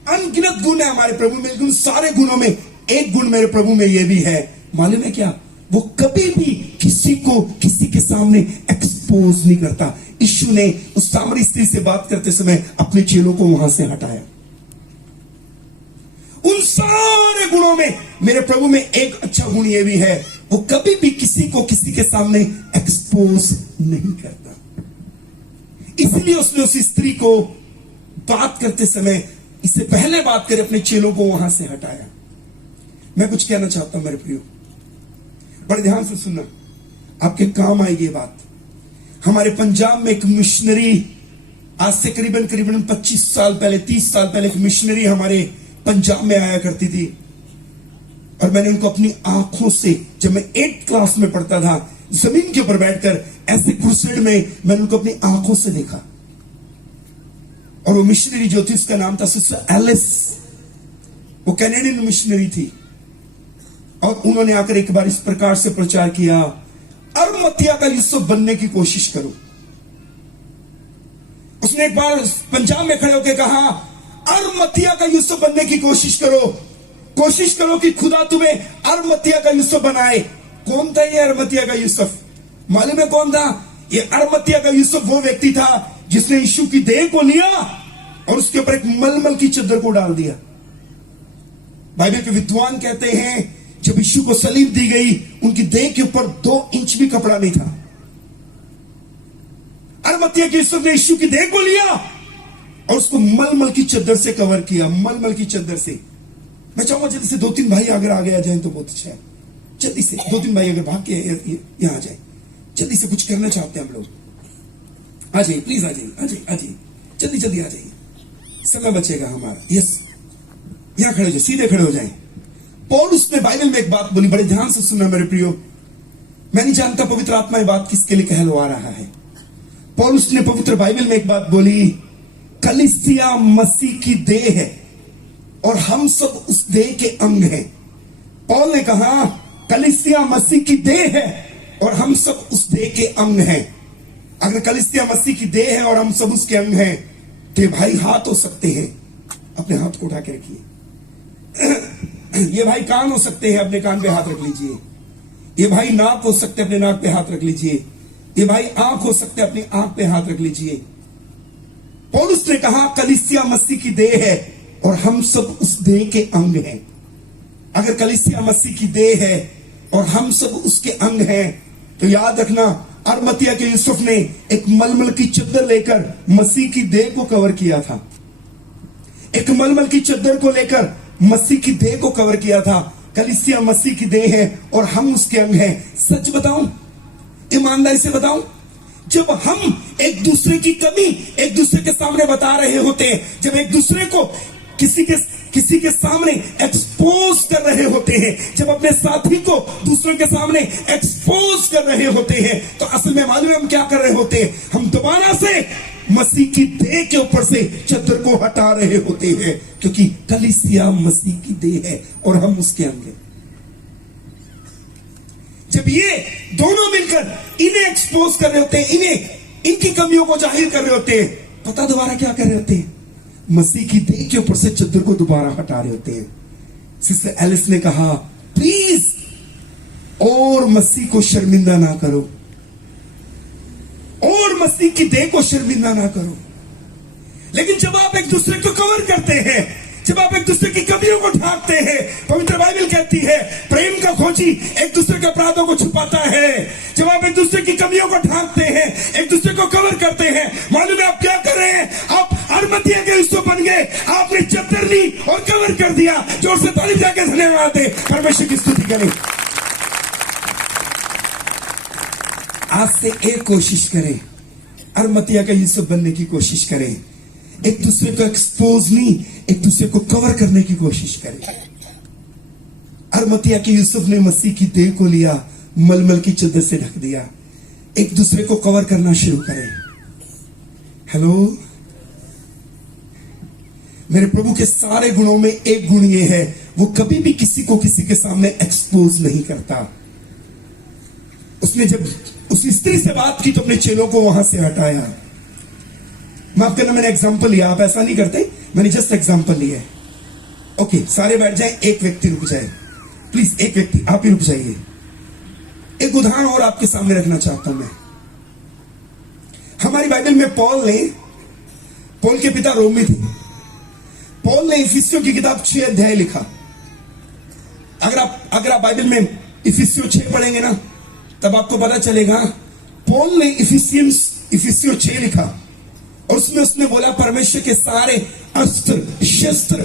अनगिनत गुण है हमारे प्रभु में। लेकिन सारे गुणों में एक गुण मेरे प्रभु में यह भी है, मालूम है क्या? वो कभी भी किसी को किसी के सामने एक्सपोज नहीं करता। यीशु ने उस सामरी स्त्री से बात करते समय अपने चेलों को वहां से हटाया। उन सारे गुणों में मेरे प्रभु में एक अच्छा गुण यह भी है, वो कभी भी किसी को किसी के सामने एक्सपोज नहीं करता। इसलिए उसने उस स्त्री को बात करते समय इससे पहले बात करे अपने चेलों को वहां से हटाया। मैं कुछ कहना चाहता हूं मेरे प्रियो, बड़े ध्यान से सुनना, आपके काम आएगी बात। हमारे पंजाब में एक मिशनरी, आज से करीबन 25 साल पहले, 30 साल पहले एक मिशनरी हमारे पंजाब में आया करती थी। और मैंने उनको अपनी आंखों से, जब मैं 8th क्लास में पढ़ता था, जमीन के ऊपर बैठकर ऐसे क्रूसेड में मैंने उनको अपनी आंखों से देखा। और वो मिशनरी जो थी, उसका नाम था सिस्टर एलिस। वो कैनेडियन मिशनरी थी। और उन्होंने आकर एक बार इस प्रकार से प्रचार किया, अरमतिया का यूसुफ बनने की कोशिश करो। उसने एक बार पंजाब में खड़े होकर कहा, अरमतिया का यूसुफ बनने की कोशिश करो कि खुदा तुम्हें अरमतिया का यूसुफ बनाए। कौन था ये अरमतिया का यूसुफ? मालूम है कौन था? ये अरमतिया का यूसुफ वो व्यक्ति था जिसने यीशु की देह को लिया और उसके ऊपर एक मलमल की चादर को डाल दिया। बाइबल के विद्वान कहते हैं, जब यीशु को सलीब दी गई, उनकी देह के ऊपर 2 इंच भी कपड़ा नहीं था। अरमतिया के यूसुफ ने यीशु की देह को लिया और उसको मलमल की चादर से कवर किया, मलमल की चादर से। मैं चाहूंगा जल्दी से 2-3 भाई अगर आगे आ जाए तो बहुत अच्छा है। जल्दी से 2-3 भाई अगर भाग के यहां आ जाए, जल्दी से कुछ करना चाहते हैं हम लोग। आ जाइए प्लीज, आ जाइए जल्दी जल्दी आ जाइए, समय बचेगा हमारा। यस, यहां खड़े हो जाए, सीधे खड़े हो जाए। पौलुस ने बाइबल में एक बात बोली, बड़े ध्यान से सुनना मेरे प्रियो। मैं नहीं जानता पवित्र आत्मा ये बात किसके लिए कहलवा रहा है। पौलुस ने पवित्र बाइबल में एक बात बोली, कलीसिया मसीह की देह है और हम सब उस देह के अंग हैं। पौल ने कहा कलीसिया मसीह की देह है और हम सब उस देह के अंग हैं। अगर कलीसिया मसीह की देह है और हम सब उसके अंग हैं तो ये भाई हाथ हो सकते हैं, अपने हाथ को उठा के रखिए। ये भाई कान हो सकते हैं, अपने कान पे हाथ रख लीजिए। ये भाई नाक हो सकते हैं, अपने नाक पे हाथ रख लीजिए। ये भाई आंख हो सकते हैं, अपनी आंख पे हाथ रख लीजिए। पौलुस ने कहा कलीसिया मसीह की देह है और हम सब उस देह के अंग हैं। अगर कलीसिया मसीह की देह है और हम सब उसके अंग हैं तो याद रखना, अरमतिया के यूसुफ ने एक मलमल की चद्दर लेकर मसीह की देह को कवर किया था। एक मलमल की चद्दर को लेकर मसीह की देह को कवर किया था। कलीसिया मसीह की देह है और हम उसके अंग हैं। सच बताऊं, ईमानदारी से बताऊं, जब हम एक दूसरे की कमी एक दूसरे के सामने बता रहे होते हैं, जब एक दूसरे को किसी के सामने एक्सपोज कर रहे होते हैं, जब अपने साथी को दूसरों के सामने एक्सपोज कर रहे होते हैं, तो असल में मालूम है हम क्या कर रहे होते हैं? हम दोबारा से मसीह की देह के ऊपर से चद्दर को हटा रहे होते हैं, क्योंकि कलीसिया मसीह की देह है और हम उसके अंग हैं। जब ये दोनों मिलकर इन्हें एक्सपोज कर रहे होते हैं, इन्हें इनकी कमियों को जाहिर कर रहे होते हैं, पता दोबारा क्या कर रहे होते हैं? मसीह की देह के ऊपर से चद्दर को दोबारा हटा रहे होते हैं। सिस्टर एलिस ने कहा प्लीज और मसीह को शर्मिंदा ना करो, और मसीह की देह को शर्मिंदा ना करो। लेकिन जब आप एक दूसरे को कवर करते हैं, जब आप एक दूसरे की कमियों को ढांकते हैं, पवित्र बाइबल कहती है प्रेम का खोजी एक दूसरे के अपराधों को छुपाता है। जब आप एक दूसरे की कमियों को ढांकते हैं, एक दूसरे को कवर करते हैं, मालूम है आप क्या कर रहे हैं? आप अरमतिया के यूसुफ बन गए। आपने चद्दर ली और कवर कर दिया। जोर से ताली जाके धन्यवाद दे, परमेश्वर की स्तुति करें। आज से एक कोशिश करें, अरमतिया का यूसुफ बनने की कोशिश करें। एक दूसरे को एक्सपोज नहीं, एक दूसरे को कवर करने की कोशिश करें। अरमतिया के यूसुफ ने मसीह की देह को लिया, मलमल की चद्दर से ढक दिया। एक दूसरे को कवर करना शुरू करें। हेलो, मेरे प्रभु के सारे गुणों में एक गुण ये है, वो कभी भी किसी को किसी के सामने एक्सपोज नहीं करता। उसने जब उस स्त्री से बात की तो अपने चेलों को वहां से हटाया। माफ करना, मैंने एग्जांपल लिया, आप ऐसा नहीं करते, मैंने जस्ट एग्जांपल लिया है। ओके, सारे बैठ जाए, एक व्यक्ति रुक जाए प्लीज, एक व्यक्ति आप ही रुक जाइए। एक उदाहरण और आपके सामने रखना चाहता हूं मैं। हमारी बाइबल में पौल के पिता रोमी थे। पौल ने इफिसियों की किताब 6 अध्याय लिखा। अगर आप बाइबल में इफिसियों 6 पढ़ेंगे ना, तब आपको पता चलेगा पौल ने इफिसियों 6 लिखा और उसमें उसने बोला परमेश्वर के सारे अस्त्र शस्त्र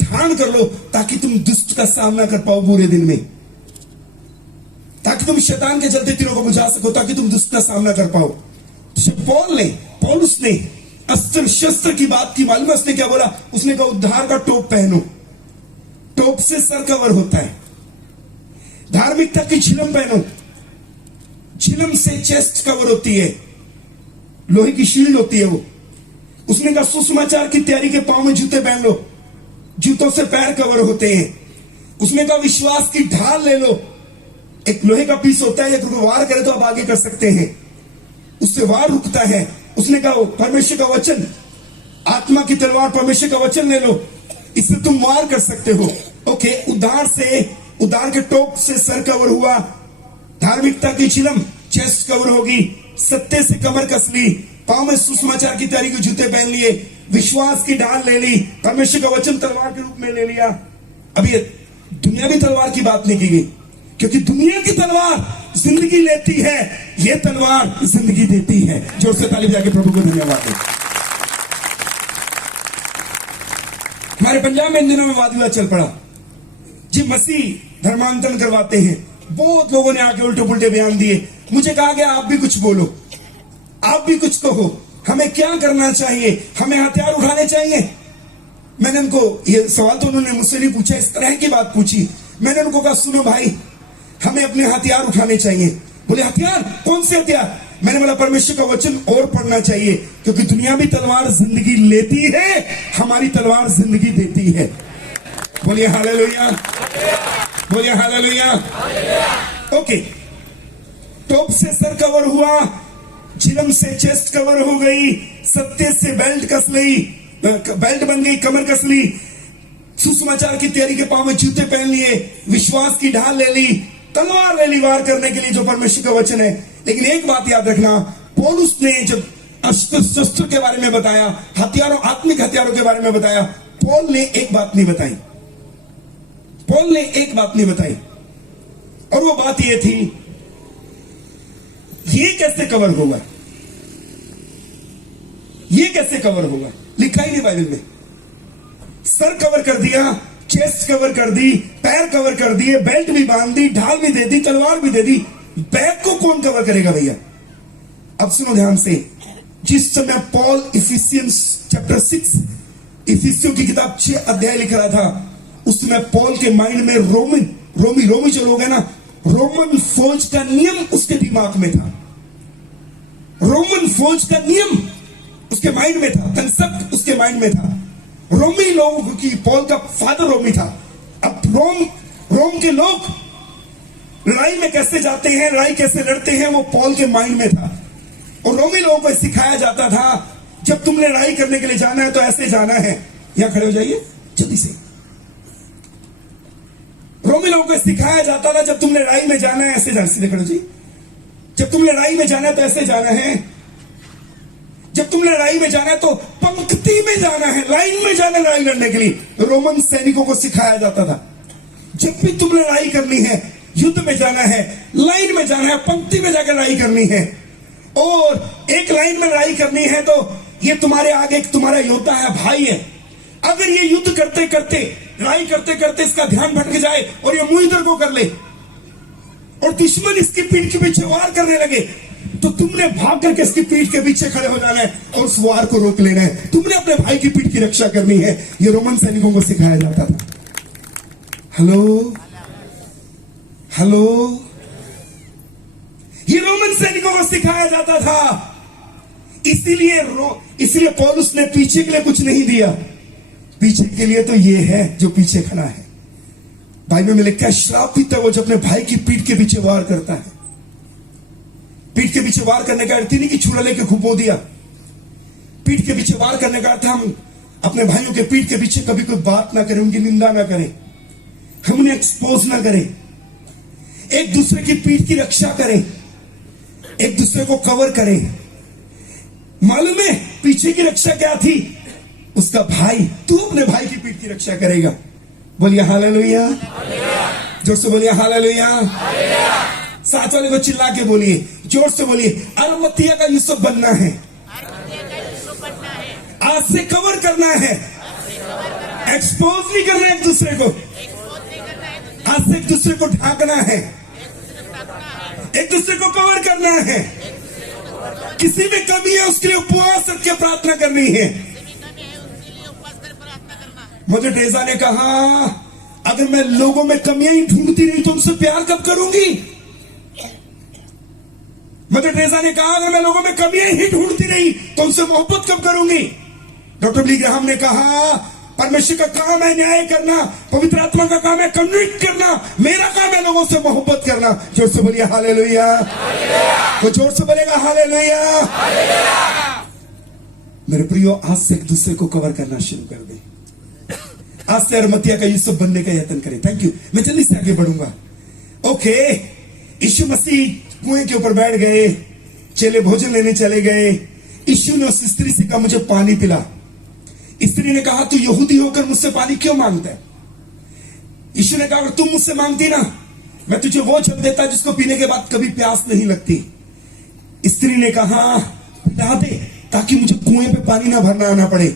धारण कर लो ताकि तुम दुष्ट का सामना कर पाओ बुरे दिन में, ताकि तुम शैतान के जलते तीरों को बुझा सको, ताकि तुम दुष्ट का सामना कर पाओ। पौलुस ने अस्त्र शस्त्र की बात की। मालूम है उसने क्या बोला? उसने कहा उद्धार का टोप पहनो। टोप से सर कवर होता है। धार्मिकता की झिलम पहनो, झिलम से चेस्ट कवर होती है, लोहे की शील्ड होती है वो। उसने कहा सुसमाचार की तैयारी के पांव में जूते पहन लो, जूतों से पैर कवर होते हैं। उसने कहा विश्वास की ढाल ले लो, एक लोहे का पीस होता है, अगर वार करे तो आप आगे कर सकते हैं, उससे वार रुकता है। उसने कहा परमेश्वर का वचन, आत्मा की तलवार परमेश्वर का वचन ले लो, इससे तुम वार कर सकते हो। ओके, उद्धार के टोप से सर कवर हुआ, धार्मिकता की चिलम चेस्ट कवर होगी, सत्य से कमर कस ली, पांव में सुसमाचार की तैयारी के जूते पहन लिए, विश्वास की ढाल ले ली, परमेश्वर का वचन तलवार के रूप में ले लिया। अब ये दुनियावी तलवार की बात नहीं की गई, क्योंकि दुनिया की तलवार जिंदगी लेती है, यह तलवार जिंदगी देती है। जोर से ताली बजा के प्रभु को धन्यवाद दें। हमारे पंजाब में इन दिनों में वाद विवाद चल पड़ा जी, मसीह धर्मांतरण करवाते हैं। बहुत लोगों ने आके उल्टे पुल्टे बयान दिए। मुझे कहा गया आप भी कुछ बोलो, आप भी कुछ कहो, हमें क्या करना चाहिए, हमें हथियार उठाने चाहिए। मैंने उनको ये सवाल तो उन्होंने मुझसे नहीं पूछा, इस तरह की बात पूछी। मैंने उनको कहा सुनो भाई, हमें अपने हथियार उठाने चाहिए। बोले हथियार, कौन से हथियार? मैंने बोला परमेश्वर का वचन और पढ़ना चाहिए, क्योंकि दुनियावी तलवार जिंदगी लेती है, हमारी तलवार जिंदगी देती है। बोलिए हालेलुया, बोलिए हालेलुया। ओके, टॉप से सर कवर हुआ, चिलम से चेस्ट कवर हो गई, सत्य से बेल्ट कस ली, बेल्ट बन गई, कमर कस ली, सुसमाचार की तैयारी के पांव में जूते पहन लिए, विश्वास की ढाल ले ली, तलवार ले ली वार करने के लिए जो परमेश्वर का वचन है। लेकिन एक बात याद रखना, पौलुस ने जब अस्त्र शस्त्र के बारे में बताया, हथियारों, आत्मिक हथियारों के बारे में बताया, पौल ने एक बात नहीं बताई, पौल ने एक बात नहीं बताई, और वो बात ये थी, ये कैसे कवर होगा, ये कैसे कवर होगा? लिखा ही नहीं बाइबल में। सर कवर कर दिया, चेस्ट कवर कर दी, पैर कवर कर दिए, बेल्ट भी बांध दी, ढाल भी दे दी, तलवार भी दे दी, बैक को कौन कवर करेगा भैया? अब सुनो ध्यान से, जिस समय पॉल इफिसियंस चैप्टर 6, इफिसियों की किताब 6 अध्याय लिख रहा था, उस समय पॉल के माइंड में रोमी जो लोग है ना, रोमन फौज का नियम उसके दिमाग में था, रोमन फौज का नियम उसके माइंड में था, कंसेप्ट उसके माइंड में था। रोमी लोगों की, पॉल का फादर रोमी था। अब रोम के लोग लड़ाई में कैसे जाते हैं, लड़ाई कैसे लड़ते हैं, वो पॉल के माइंड में था। और रोमी लोगों को सिखाया जाता था, जब तुमने लड़ाई करने के लिए जाना है तो ऐसे जाना है। यहां खड़े हो जाइए जल्दी से। रोमी लोगों को सिखाया जाता था, जब तुमने लड़ाई में जाना है ऐसे जाना, सीधे खड़े हो जाइए। जब तुम लड़ाई में जाना है तो ऐसे जाना है, जब तुम लड़ाई में जाना है तो पंक्ति में जाना है, लाइन में जाना है लड़ाई लड़ने के लिए। रोमन सैनिकों को सिखाया जाता था, जब भी तुम लड़ाई करनी है, युद्ध में जाना है, लाइन में जाना है, पंक्ति में जाकर लड़ाई करनी है। और एक लाइन में लड़ाई करनी है तो ये तुम्हारे आगे एक तुम्हारा योद्धा है, भाई है। अगर ये युद्ध करते करते, लड़ाई करते करते इसका ध्यान भटक जाए और ये मुंह इधर को कर ले और दुश्मन इसकी पीठ के पीछे वार करने लगे, तो तुमने भाग करके इसकी पीठ के पीछे खड़े हो जाना है और उस वार को रोक लेना है। तुमने अपने भाई की पीठ की रक्षा करनी है। ये रोमन सैनिकों को सिखाया जाता था। हेलो हेलो, ये रोमन सैनिकों को सिखाया जाता था। इसीलिए पौलुस ने पीछे के लिए कुछ नहीं दिया। पीछे के लिए तो ये है जो पीछे खड़ा है। बाइबल में लिखा है, श्रापित है वो जो अपने भाई की पीठ के पीछे वार करता है। पीठ के पीछे वार करने का अर्थ नहीं कि छुरा लेके खुपो दिया। पीठ के पीछे वार करने का अर्थ हम अपने भाइयों के पीठ के पीछे कभी कोई बात ना करें, उनकी निंदा ना करें, हम उन्हें एक्सपोज ना करें, एक दूसरे की पीठ की रक्षा करें, एक दूसरे को कवर करें। मालूम है पीछे की रक्षा क्या थी? उसका भाई। तू अपने भाई की पीठ की रक्षा करेगा। बोलिए हालेलुया, जोर से बोलिए हालेलुया। साथ वाले को चिल्ला के बोलिए, जोर से बोलिए, अरमतिया का यूसुफ बनना है, आज से कवर करना है, एक्सपोज नहीं करना एक दूसरे को, आज से एक दूसरे को ढांकना है, एक दूसरे को कवर करना है। किसी में कमी है उसके लिए उपवास करके प्रार्थना करनी है। मदर टेरेसा ने कहा, अगर मैं लोगों में कमियां ही ढूंढती रही तो उनसे प्यार कब करूंगी? मदर टेरेसा ने कहा, अगर मैं लोगों में कमियां ही ढूंढती रही तो उनसे मोहब्बत कब करूंगी? डॉक्टर बिली ग्राहम ने कहा, परमेश्वर का काम है न्याय करना, पवित्र आत्मा का काम है कन्विक्ट करना, मेरा काम है लोगों से मोहब्बत करना। जोर से बोलिए हालेलुया। वो जोर से बोलेगा हालेलुया। मेरे प्रियो, आज से एक दूसरे को कवर करना शुरू कर दे। आज से अरमतिया का यूसुफ बनने का यत्न करें। Thank you. मैं जल्दी से आगे बढ़ूंगा। ओके, यीशु मसीह कुएं के ऊपर बैठ गए, चेले भोजन लेने चले गए। यीशु ने उस स्त्री से कहा, मुझे पानी पिला। स्त्री ने कहा, तू यहूदी होकर मुझसे पानी क्यों मांगता है? यीशु ने कहा, अगर तुम मुझसे मांगती ना, मैं तुझे वो जल देता जिसको पीने के बाद कभी प्यास नहीं लगती। स्त्री ने कहा, पिला दे ताकि मुझे कुएं पे पानी ना भरना आना पड़े।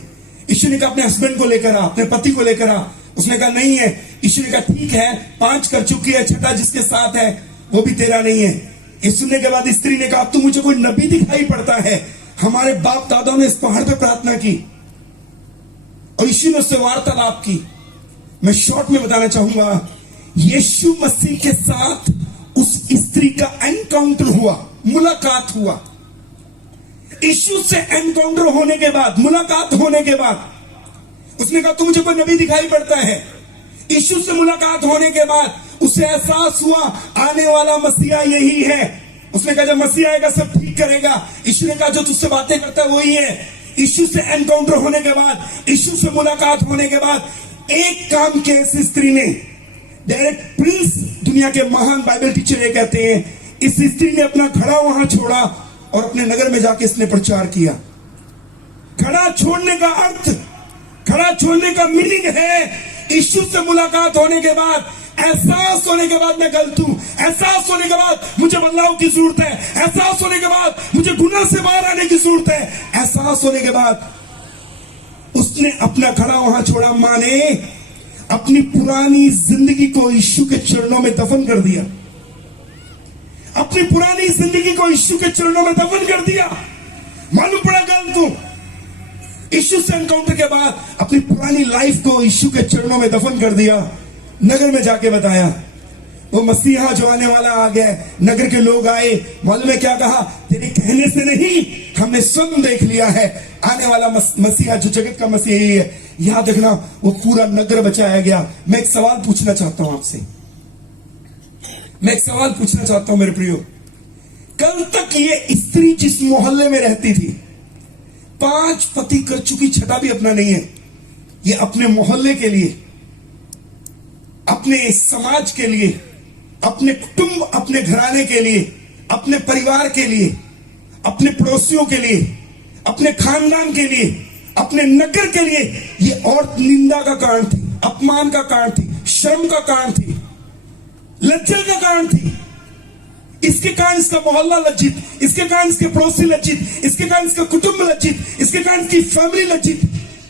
यीशु ने कहा, अपने हस्बैंड को लेकर आ, अपने पति को लेकर आ। उसने कहा, नहीं है। यीशु ने कहा, ठीक है, 5 कर चुकी है, 6ठा जिसके साथ है वो भी तेरा नहीं है। ये सुनने के बाद स्त्री ने कहा, अब तो मुझे कोई नबी दिखाई पड़ता है। हमारे बाप दादाओं ने इस पहाड़ पे प्रार्थना की और यीशु ने उससे वार्तालाप की। मैं शॉर्ट में बताना चाहूंगा, यीशु मसीह के साथ उस स्त्री का एनकाउंटर हुआ, मुलाकात हुआ। यीशु से एनकाउंटर होने के बाद, मुलाकात होने के बाद उसने कहा तू मुझे कोई नबी दिखाई पड़ता है। यीशु से मुलाकात होने के बाद उसे एहसास हुआ आने वाला मसीहा यही है। उसने कहा जब मसीहा आएगा सब ठीक करेगा। यीशु ने कहा जो तुझसे बातें करता है वही है। यीशु से एनकाउंटर होने के बाद, यीशु से मुलाकात होने के बाद एक काम के इस स्त्री ने, डायरेक्ट प्रिंस, दुनिया के महान बाइबल टीचर ये कहते हैं, इस स्त्री ने अपना घड़ा वहां छोड़ा और अपने नगर में जाके इसने प्रचार किया। घड़ा छोड़ने का अर्थ, घड़ा छोड़ने का मीनिंग है यीशु से मुलाकात होने के बाद, एहसास होने के बाद मैं गलत हूं, एहसास होने के बाद मुझे बदलाव की जरूरत है, एहसास होने के बाद मुझे गुनाह से बाहर आने की जरूरत है, एहसास होने के बाद उसने अपना घड़ा वहां छोड़ा। माने अपनी पुरानी जिंदगी को यीशु के चरणों में दफन कर दिया। अपनी पुरानी जिंदगी को यीशु के चरणों में दफन कर दिया। मालूम पड़ा गलत हूं। यीशु से एनकाउंटर के बाद अपनी पुरानी लाइफ को यीशु के चरणों में दफन कर दिया। नगर में जाके बताया वो मसीहा जो आने वाला आ गया। नगर के लोग आए, मालूम है क्या कहा? तेरे कहने से नहीं, हमने स्वयं देख लिया है आने वाला मसीहा, जो जगत का मसीहा यही है। यहां देखना, वो पूरा नगर बचाया गया। मैं एक सवाल पूछना चाहता हूं आपसे, मैं एक सवाल पूछना चाहता हूं मेरे प्रियो। कल तक ये स्त्री जिस मोहल्ले में रहती थी, 5 पति कर चुकी, छठा भी अपना नहीं है। ये अपने मोहल्ले के लिए, अपने समाज के लिए, अपने कुटुंब, अपने घराने के लिए, अपने परिवार के लिए, अपने पड़ोसियों के लिए, अपने खानदान के लिए, अपने नगर के लिए ये औरत निंदा का कारण थी, अपमान का कारण थी, शर्म का कारण थी, लज्जा का कारण थी। इसके कारण इसका मोहल्ला लज्जित, इसके कारण इसके पड़ोसी लज्जित, इसके कारण इसका कुटुंब लज्जित, इसके कारण इसकी फैमिली लज्जित।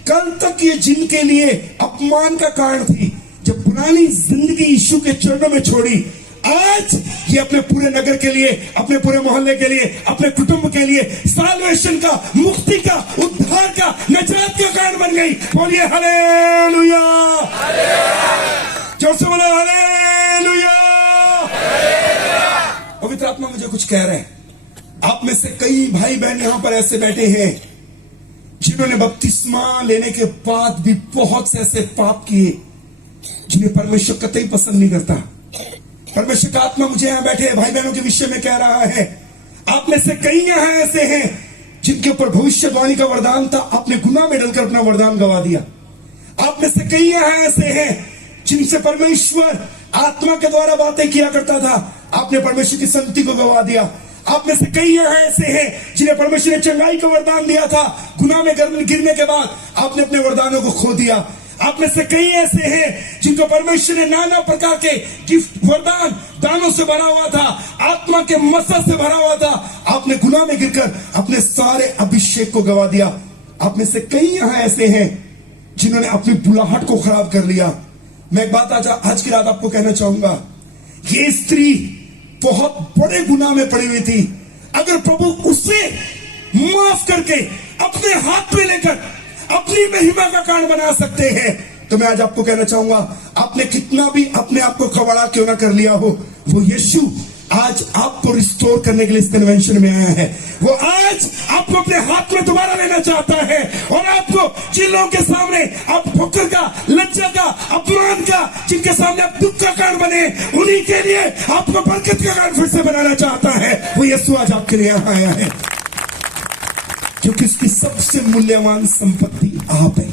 कल तक ये जिनके लिए अपमान का कारण थी, जब पुरानी जिंदगी यीशु के चरणों में छोड़ी, आज ये अपने पूरे नगर के लिए, अपने पूरे मोहल्ले के लिए, अपने कुटुंब के लिए साल्वेशन का, मुक्ति का, उद्धार का, नजात का कारण बन गई। बोलिए हालेलुया, जोर से बोलो हालेलुया। पवित्र आत्मा मुझे कुछ कह रहे हैं। आप में से कई भाई बहन यहां पर ऐसे बैठे हैं जिन्होंने बपतिस्मा लेने के बाद भी बहुत से ऐसे पाप किए जिन्हें परमेश्वर कतई पसंद नहीं करता। परमेश्वर का आत्मा मुझे यहां बैठे भाई बहनों के विषय में कह रहा है। आप में से कई यहां ऐसे हैं जिनके ऊपर भविष्यवाणी का वरदान था, आपने गुनाह में डलकर अपना वरदान गवा दिया। आप में से कई यहां ऐसे हैं जिनसे परमेश्वर आत्मा के द्वारा बातें किया करता था, आपने परमेश्वर की संगति को गवा दिया। आप में से कई यहां ऐसे हैं जिन्हें परमेश्वर ने चंगाई का वरदान दिया था, गुनाह में गिरने के बाद आपने अपने वरदानों को खो दिया। आप में से कई ऐसे हैं जिनको परमेश्वर ने नाना प्रकार के गिफ्ट, वरदान, दानों से भरा हुआ था, आत्मा के मसा से भरा हुआ था, आपने गुनाह में गिरकर अपने सारे अभिषेक को गवा दिया। आप में से कई यहां ऐसे हैं जिन्होंने अपनी बुलाहट को खराब कर लिया। मैं एक बात आज की रात आपको कहना चाहूंगा, ये स्त्री बहुत बड़े गुनाह में पड़ी हुई थी। अगर प्रभु उसे माफ करके अपने हाथ में लेकर अपनी महिमा का कारण बना सकते हैं, तो मैं आज आपको कहना चाहूंगा, आपने कितना भी अपने आप को खबड़ा क्यों ना कर लिया हो, वो यीशु आज आपको रिस्टोर करने के लिए इस कन्वेंशन में आया है। वो आज आपको अपने हाथ में दोबारा लेना चाहता है और आपको जिन लोगों के सामने आप ठोकर का, लज्जा का, अपमान का, जिनके सामने आप दुख का कारण बने, उन्हीं के लिए आपको बरकत का कारण फिर से बनाना चाहता है। वो यीशु आज आपके लिए यहां आया है, क्योंकि उसकी सबसे मूल्यवान संपत्ति आप है।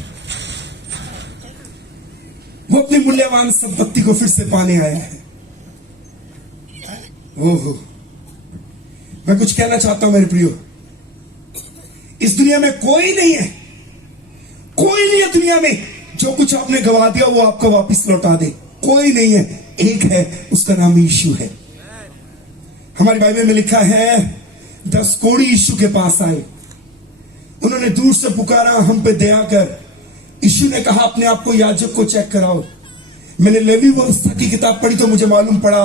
वो अपनी मूल्यवान संपत्ति को फिर से पाने आया है। ओहो, मैं कुछ कहना चाहता हूं मेरे प्रियो, इस दुनिया में कोई नहीं है, कोई नहीं है दुनिया में जो कुछ आपने गवा दिया वो आपको वापस लौटा दे। कोई नहीं है, एक है, उसका नाम यीशु है। हमारी बाइबल में लिखा है 10 कोढ़ी यीशु के पास आए, उन्होंने दूर से पुकारा, हम पे दया कर। यीशु ने कहा अपने आप को याजक को चेक कराओ। मैंने लेवी व्यवस्था की किताब पढ़ी तो मुझे मालूम पड़ा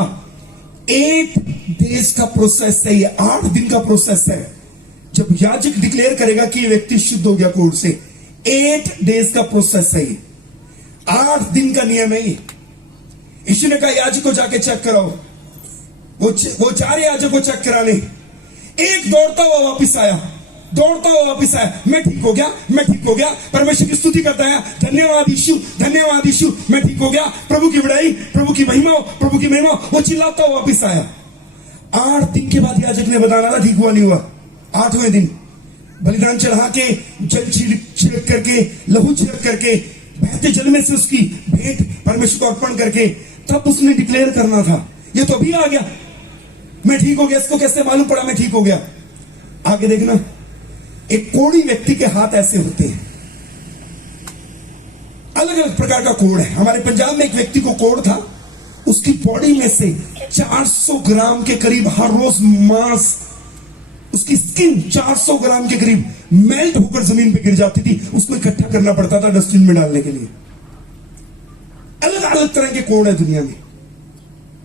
8 डेज का प्रोसेस है, ये 8 दिन का प्रोसेस है। जब याजक डिक्लेयर करेगा कि ये व्यक्ति शुद्ध हो गया कोढ़ से, 8 डेज का प्रोसेस है ये, 8 दिन का नियम है ये। यीशु ने कहा याजक को जाके चेक कराओ। वो चार याजक को चेक कराने, एक दौड़ता हुआ वापिस आया, दौड़ता हुआ वापिस आया, मैं ठीक हो गया, मैं ठीक हो गया, परमेश्वर की स्तुति करता है, धन्यवाद यीशु, धन्यवाद यीशु, मैं ठीक हो गया, प्रभु की बड़ाई, प्रभु की महिमा, प्रभु की महिमा। वो चिल्लाता हुआ वापिस आया। 8 दिन के बाद याजक ने बताना था, ठीक हुआ नहीं हुआ। 8वें दिन बलिदान चढ़ा के, जल छिड़क करके, लहू छिड़क करके, बहते जल में से उसकी भेंट परमेश्वर को अर्पण करके, तब उसने डिक्लेयर करना था, ये तो अभी आ गया, मैं ठीक हो गया। इसको कैसे मालूम पड़ा मैं ठीक हो गया? आगे देखना, एक कोढ़ी व्यक्ति के हाथ ऐसे होते हैं, अलग अलग प्रकार का कोढ़ है। हमारे पंजाब में एक व्यक्ति को कोढ़ था, उसकी बॉडी में से 400 ग्राम के करीब हर रोज मांस, उसकी स्किन 400 ग्राम के करीब मेल्ट होकर जमीन पे गिर जाती थी। उसको इकट्ठा करना पड़ता था डस्टबिन में डालने के लिए। अलग अलग तरह के कोढ़ है दुनिया में।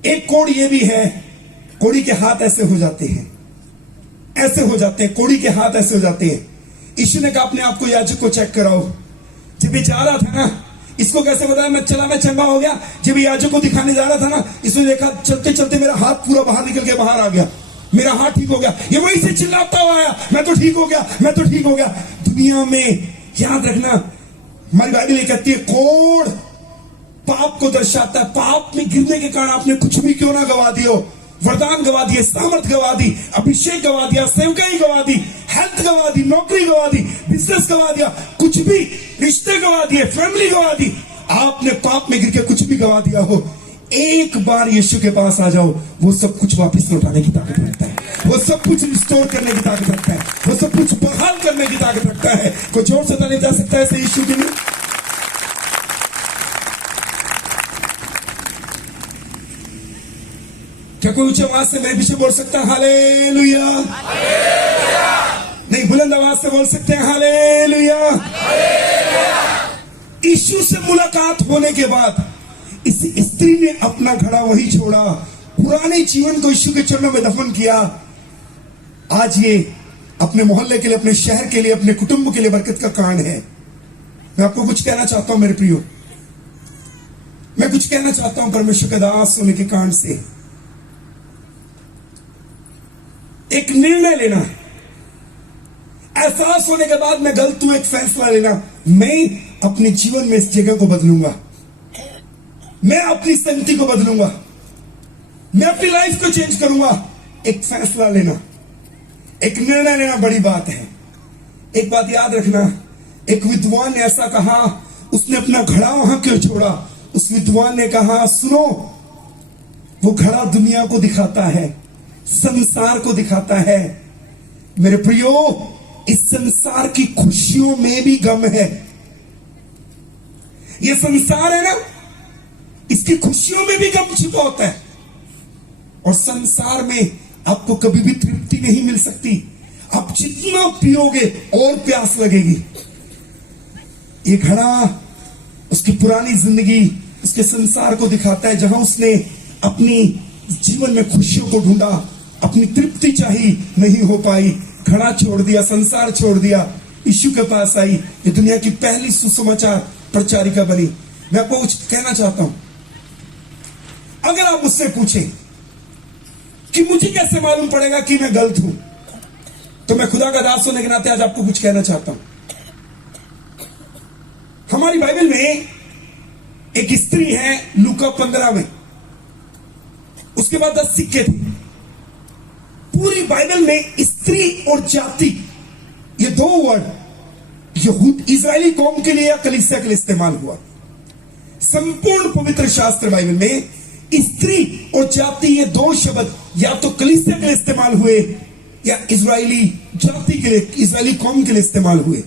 एक कोढ़ ये भी है, कोढ़ी के हाथ ऐसे हो जाते हैं, ऐसे हो जाते हैं, कोढ़ी के हाथ ऐसे हो जाते हैं। यीशु ने कहा अपने आप को याजक को चेक कराओ। जब ये जा रहा था ना, इसको कैसे बताया मैं चंगा हो गया? जब याजक को दिखाने जा रहा था ना, इसने देखा चलते चलते मेरा हाथ पूरा बाहर निकल के बाहर आ गया, मेरा हाथ ठीक हो गया। ये वहीं से चिल्लाता हुआ आया, मैं तो ठीक हो गया, मैं तो ठीक हो गया। दुनिया में याद रखना, हमारी बाइबल ये कहती है कोढ़ पाप को दर्शाता है। पाप में गिरने के कारण आपने कुछ भी क्यों ना गवा दियो, वरदान गवा दिए, सामर्थ गवा दी, अभिषेक गवा दिया, सेवकाई गवा दी, हेल्थ गवा दी, नौकरी गवा दी, बिजनेस गवा दिया, कुछ भी, रिश्ते गवा दिए, फैमिली गवा दी, आपने पाप में गिर के कुछ भी गवा दिया हो, एक बार यीशु के पास आ जाओ, वो सब कुछ वापस लौटाने की ताकत रखता है, वो सब कुछ रिस्टोर करने की ताकत रखता है, वो सब कुछ बहाल करने की ताकत रखता है। कोई जोर से नहीं जा सकता ऐसे यीशु के लिए? क्या कोई ऊंची आवाज से मेरे पीछे बोल सकता है हालेलुया? नहीं, बुलंद आवाज से बोल सकते हैं हालेलुया? यीशु से मुलाकात होने के बाद इस स्त्री ने अपना घड़ा वही छोड़ा, पुराने जीवन को यीशु के चरणों में दफन किया। आज ये अपने मोहल्ले के लिए, अपने शहर के लिए, अपने कुटुंब के लिए बरकत का कांड है। मैं आपको कुछ कहना चाहता हूं मेरे प्रियो, मैं कुछ कहना चाहता हूं परमेश्वर के दास होने के कांड से। एक निर्णय लेना है, एहसास होने के बाद मैं गलत हूं, एक फैसला लेना, मैं अपने जीवन में इस जगह को बदलूंगा, मैं अपनी संगति को बदलूंगा, मैं अपनी लाइफ को चेंज करूंगा। एक फैसला लेना, एक निर्णय लेना बड़ी बात है। एक बात याद रखना, एक विद्वान ने ऐसा कहा, उसने अपना घड़ा वहां क्यों छोड़ा? उस विद्वान ने कहा सुनो, वो घड़ा दुनिया को दिखाता है, संसार को दिखाता है। मेरे प्रियो, इस संसार की खुशियों में भी गम है। ये संसार है ना, इसकी खुशियों में भी गम छिपा होता है। और संसार में आपको कभी भी तृप्ति नहीं मिल सकती। आप जितना पियोगे और प्यास लगेगी। ये घड़ा उसकी पुरानी जिंदगी, उसके संसार को दिखाता है, जहां उसने अपनी जीवन में खुशियों को ढूंढा, अपनी तृप्ति चाहिए, नहीं हो पाई, घड़ा छोड़ दिया, संसार छोड़ दिया, यीशु के पास आई। ये दुनिया की पहली सुसमाचार प्रचारिका बनी। मैं आपको कुछ कहना चाहता हूं, अगर आप मुझसे पूछें कि मुझे कैसे मालूम पड़ेगा कि मैं गलत हूं, तो मैं खुदा का दास होने के नाते आज आपको कुछ कहना चाहता हूं। हमारी बाइबल में एक स्त्री है, लूका 15 में, उसके बाद 10 सिक्के थे। पूरी बाइबल में स्त्री और जाति, ये 2 वर्ड यहूद इजरायली कौम के लिए या कलीसिया के लिए इस्तेमाल हुआ। संपूर्ण पवित्र शास्त्र बाइबल में स्त्री और जाति, ये 2 शब्द या तो कलीसिया के लिए इस्तेमाल हुए या इजरायली जाति के लिए, इजरायली कौम के लिए इस्तेमाल हुए।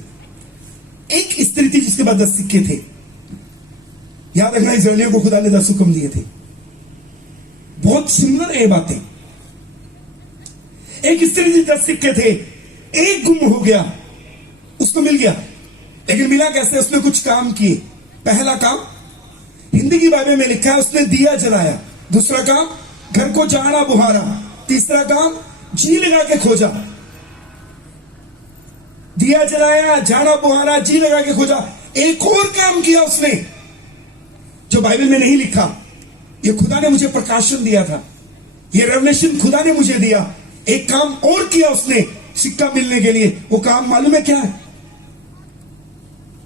एक स्त्री थी जिसके बाद 10 सिक्के थे। याद रखना, इजरायलियों को खुदा ने 10 हुक्म दिए थे। बहुत सुंदर है बातें। एक स्त्री थी, 10 सिक्के थे, एक गुम हो गया, उसको मिल गया, लेकिन मिला कैसे? उसने कुछ काम किए। पहला काम, हिंदी की बाइबल में लिखा है, उसने दिया जलाया। दूसरा काम, घर को झाड़ा बुहारा। तीसरा काम, जी लगा के खोजा। दिया जलाया, झाड़ा बुहारा, जी लगा के खोजा। एक और काम किया उसने जो बाइबल में नहीं लिखा, ये खुदा ने मुझे प्रकाशन दिया था। ये रेवलेशन खुदा ने मुझे दिया। एक काम और किया उसने सिक्का मिलने के लिए। वो काम मालूम है क्या है?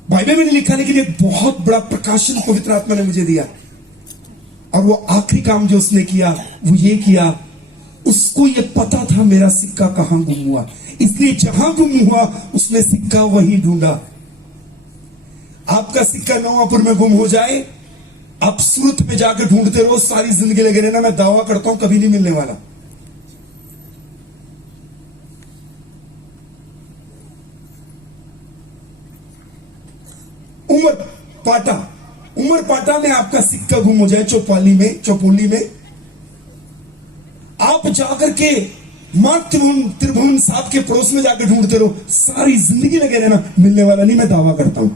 बाइबल में लिखा है कि एक बहुत बड़ा प्रकाशन पवित्र आत्मा ने मुझे दिया, और वो आखिरी काम जो उसने किया वो ये किया, उसको ये पता था मेरा सिक्का कहां गुम हुआ, इसलिए जहां गुम हुआ उसने सिक्का वहीं ढूंढा। आपका सिक्का नवापुर में गुम हो जाए, आप सूरत में जाकर ढूंढते रहो, सारी जिंदगी लगे रहना, मैं दावा करता हूं कभी नहीं मिलने वाला। उमर पाटा में आपका सिक्का गुम हो जाए, चौपोली में आप जाकर के मां त्रिभुवन साहब के पड़ोस में जाकर ढूंढते रहो, सारी जिंदगी लगे रहना, मिलने वाला नहीं, मैं दावा करता हूं।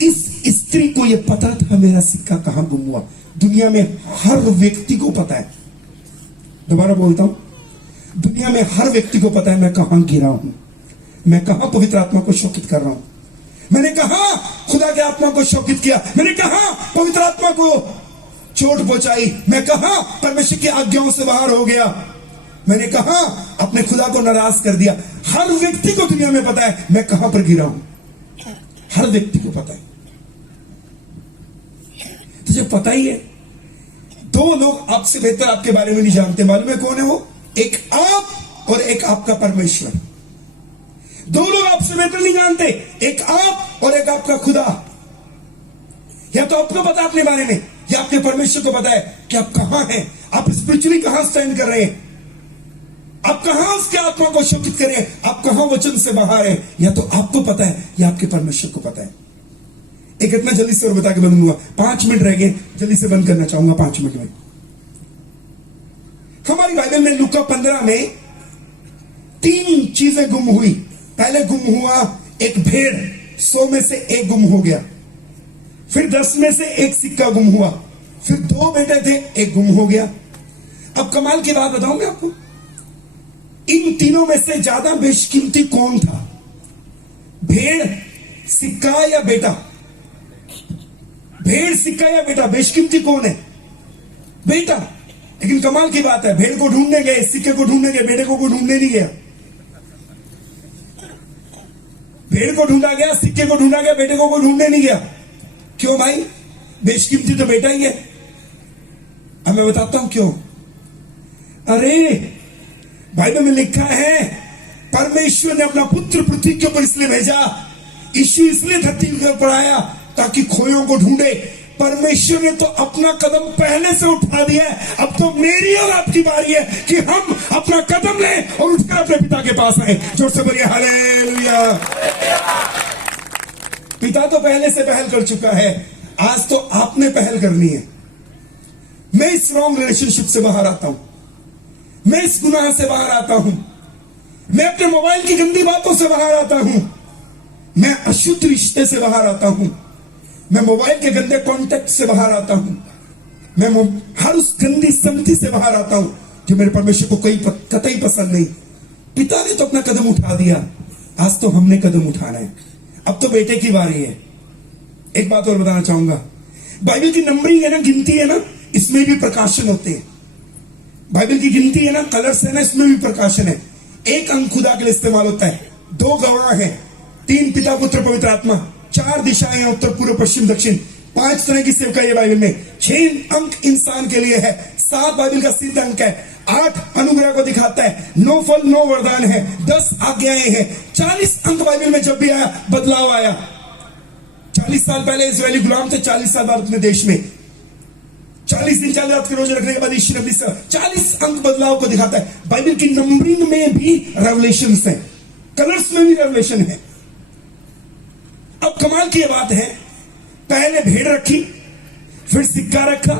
इस स्त्री को यह पता था मेरा सिक्का कहां गुम हुआ। दुनिया में हर व्यक्ति को पता है, दोबारा बोलता हूं, दुनिया में हर व्यक्ति को पता है मैं कहां गिरा हूं, मैं कहां पवित्र आत्मा को शोकित कर रहा हूं, मैंने कहा खुदा के आत्मा को शोकित किया, मैंने कहा पवित्र आत्मा को चोट पहुंचाई, मैं कहा परमेश्वर की आज्ञाओं से बाहर हो गया, मैंने कहा अपने खुदा को नाराज कर दिया। हर व्यक्ति को दुनिया में पता है मैं कहां पर गिरा हूं, हर व्यक्ति को पता है। तुझे पता ही है, दो लोग आपसे बेहतर आपके बारे में नहीं जानते, मालूम है कौन है वो? एक आप और एक आपका परमेश्वर। दो लोग आपसे बेहतर नहीं जानते, एक आप और एक आपका खुदा। या तो आपको पता अपने बारे में, या आपके परमेश्वर को पता है कि आप कहां हैं, आप स्पिरिचुअली कहां स्टैंड कर रहे हैं, आप कहां उसके आत्मा को शोकित कर रहे हैं, आप कहां वचन से बाहर हैं। या तो आपको पता है या आपके परमेश्वर को पता है। एक इतना जल्दी से और बता के बंद हुआ, 5 मिनट रह गए, जल्दी से बंद करना चाहूंगा 5 मिनट में। हमारी बाइबल में लूका 15 में 3 चीजें गुम हुई। पहले गुम हुआ एक भेड़, 100 में से 1 गुम हो गया। फिर 10 में से 1 सिक्का गुम हुआ। फिर 2 बेटे थे, 1 गुम हो गया। अब कमाल की बात बताऊं मैं आपको, इन तीनों में से ज्यादा बेशकीमती कौन था? भेड़, सिक्का या बेटा? भेड़, सिक्का या बेटा? बेशकीमती कौन है? बेटा। लेकिन कमाल की बात है, भेड़ को ढूंढने गए, सिक्के को ढूंढने गए, बेटे को कोई ढूंढने नहीं गया। भेड़ को ढूंढा गया, सिक्के को ढूंढा गया, बेटे को कोई ढूंढने नहीं गया। क्यों भाई? बेशकीमती तो बेटा ही है। अब मैं बताता हूं क्यों। अरे बाइबल में लिखा है परमेश्वर ने अपना पुत्र पृथ्वी के ऊपर इसलिए भेजा, यीशु इसलिए धरती के ऊपर आया ताकि खोयों को ढूंढे। परमेश्वर ने तो अपना कदम पहले से उठा दिया है, अब तो मेरी और आपकी बारी है कि हम अपना कदम लें और उठकर अपने पिता के पास आए। जोर से बोलिए हालेलुया। पिता तो पहले से पहल कर चुका है, आज तो आपने पहल करनी है। मैं इस रॉन्ग रिलेशनशिप से बाहर आता हूं, मैं इस गुनाह से बाहर आता हूं, मैं अपने मोबाइल की गंदी बातों से बाहर आता हूं, मैं अशुद्ध रिश्ते से बाहर आता हूं, मैं मोबाइल के गंदे कॉन्टेक्ट से बाहर आता हूं, मैं हर उस गंदी संगति से बाहर आता हूं जो मेरे परमेश्वर को कोई कतई पसंद नहीं। पिता ने तो अपना कदम उठा दिया, आज तो हमने कदम उठाना है। अब तो बेटे की बारी है। एक बात और बताना चाहूंगा, बाइबल की नंबरिंग है ना, गिनती है ना, इसमें भी प्रकाशन होते हैं। बाइबल की गिनती है ना, कलर्स है ना, इसमें भी प्रकाशन है। 1 अंक खुदा के लिए इस्तेमाल होता है, 2 गवाह हैं, 3 पिता पुत्र पवित्र आत्मा, 4 दिशाएं हैं, उत्तर पूर्व पश्चिम दक्षिण, 5 तरह की सेवकाई है बाइबल में, 6 अंक इंसान के लिए है, 7 बाइबल का सिद्ध अंक है, 8 अनुग्रह को दिखाता है, 9 फल 9 वरदान है, 10 आज्ञाएं हैं, 40 अंक बाइबल में जब भी आया बदलाव आया। 40 साल पहले इस्राएली गुलाम थे, 40 साल बाद अपने देश में 40 दिन 40 रात के रोजे रखने के बाद ईश्वर ने 40 अंक बदलाव को दिखाता है। बाइबल की नंबरिंग में भी रेवलेशन है, कलर्स में भी रेवलेशन है। अब कमाल की बात है, पहले भेड़ रखी, फिर सिक्का रखा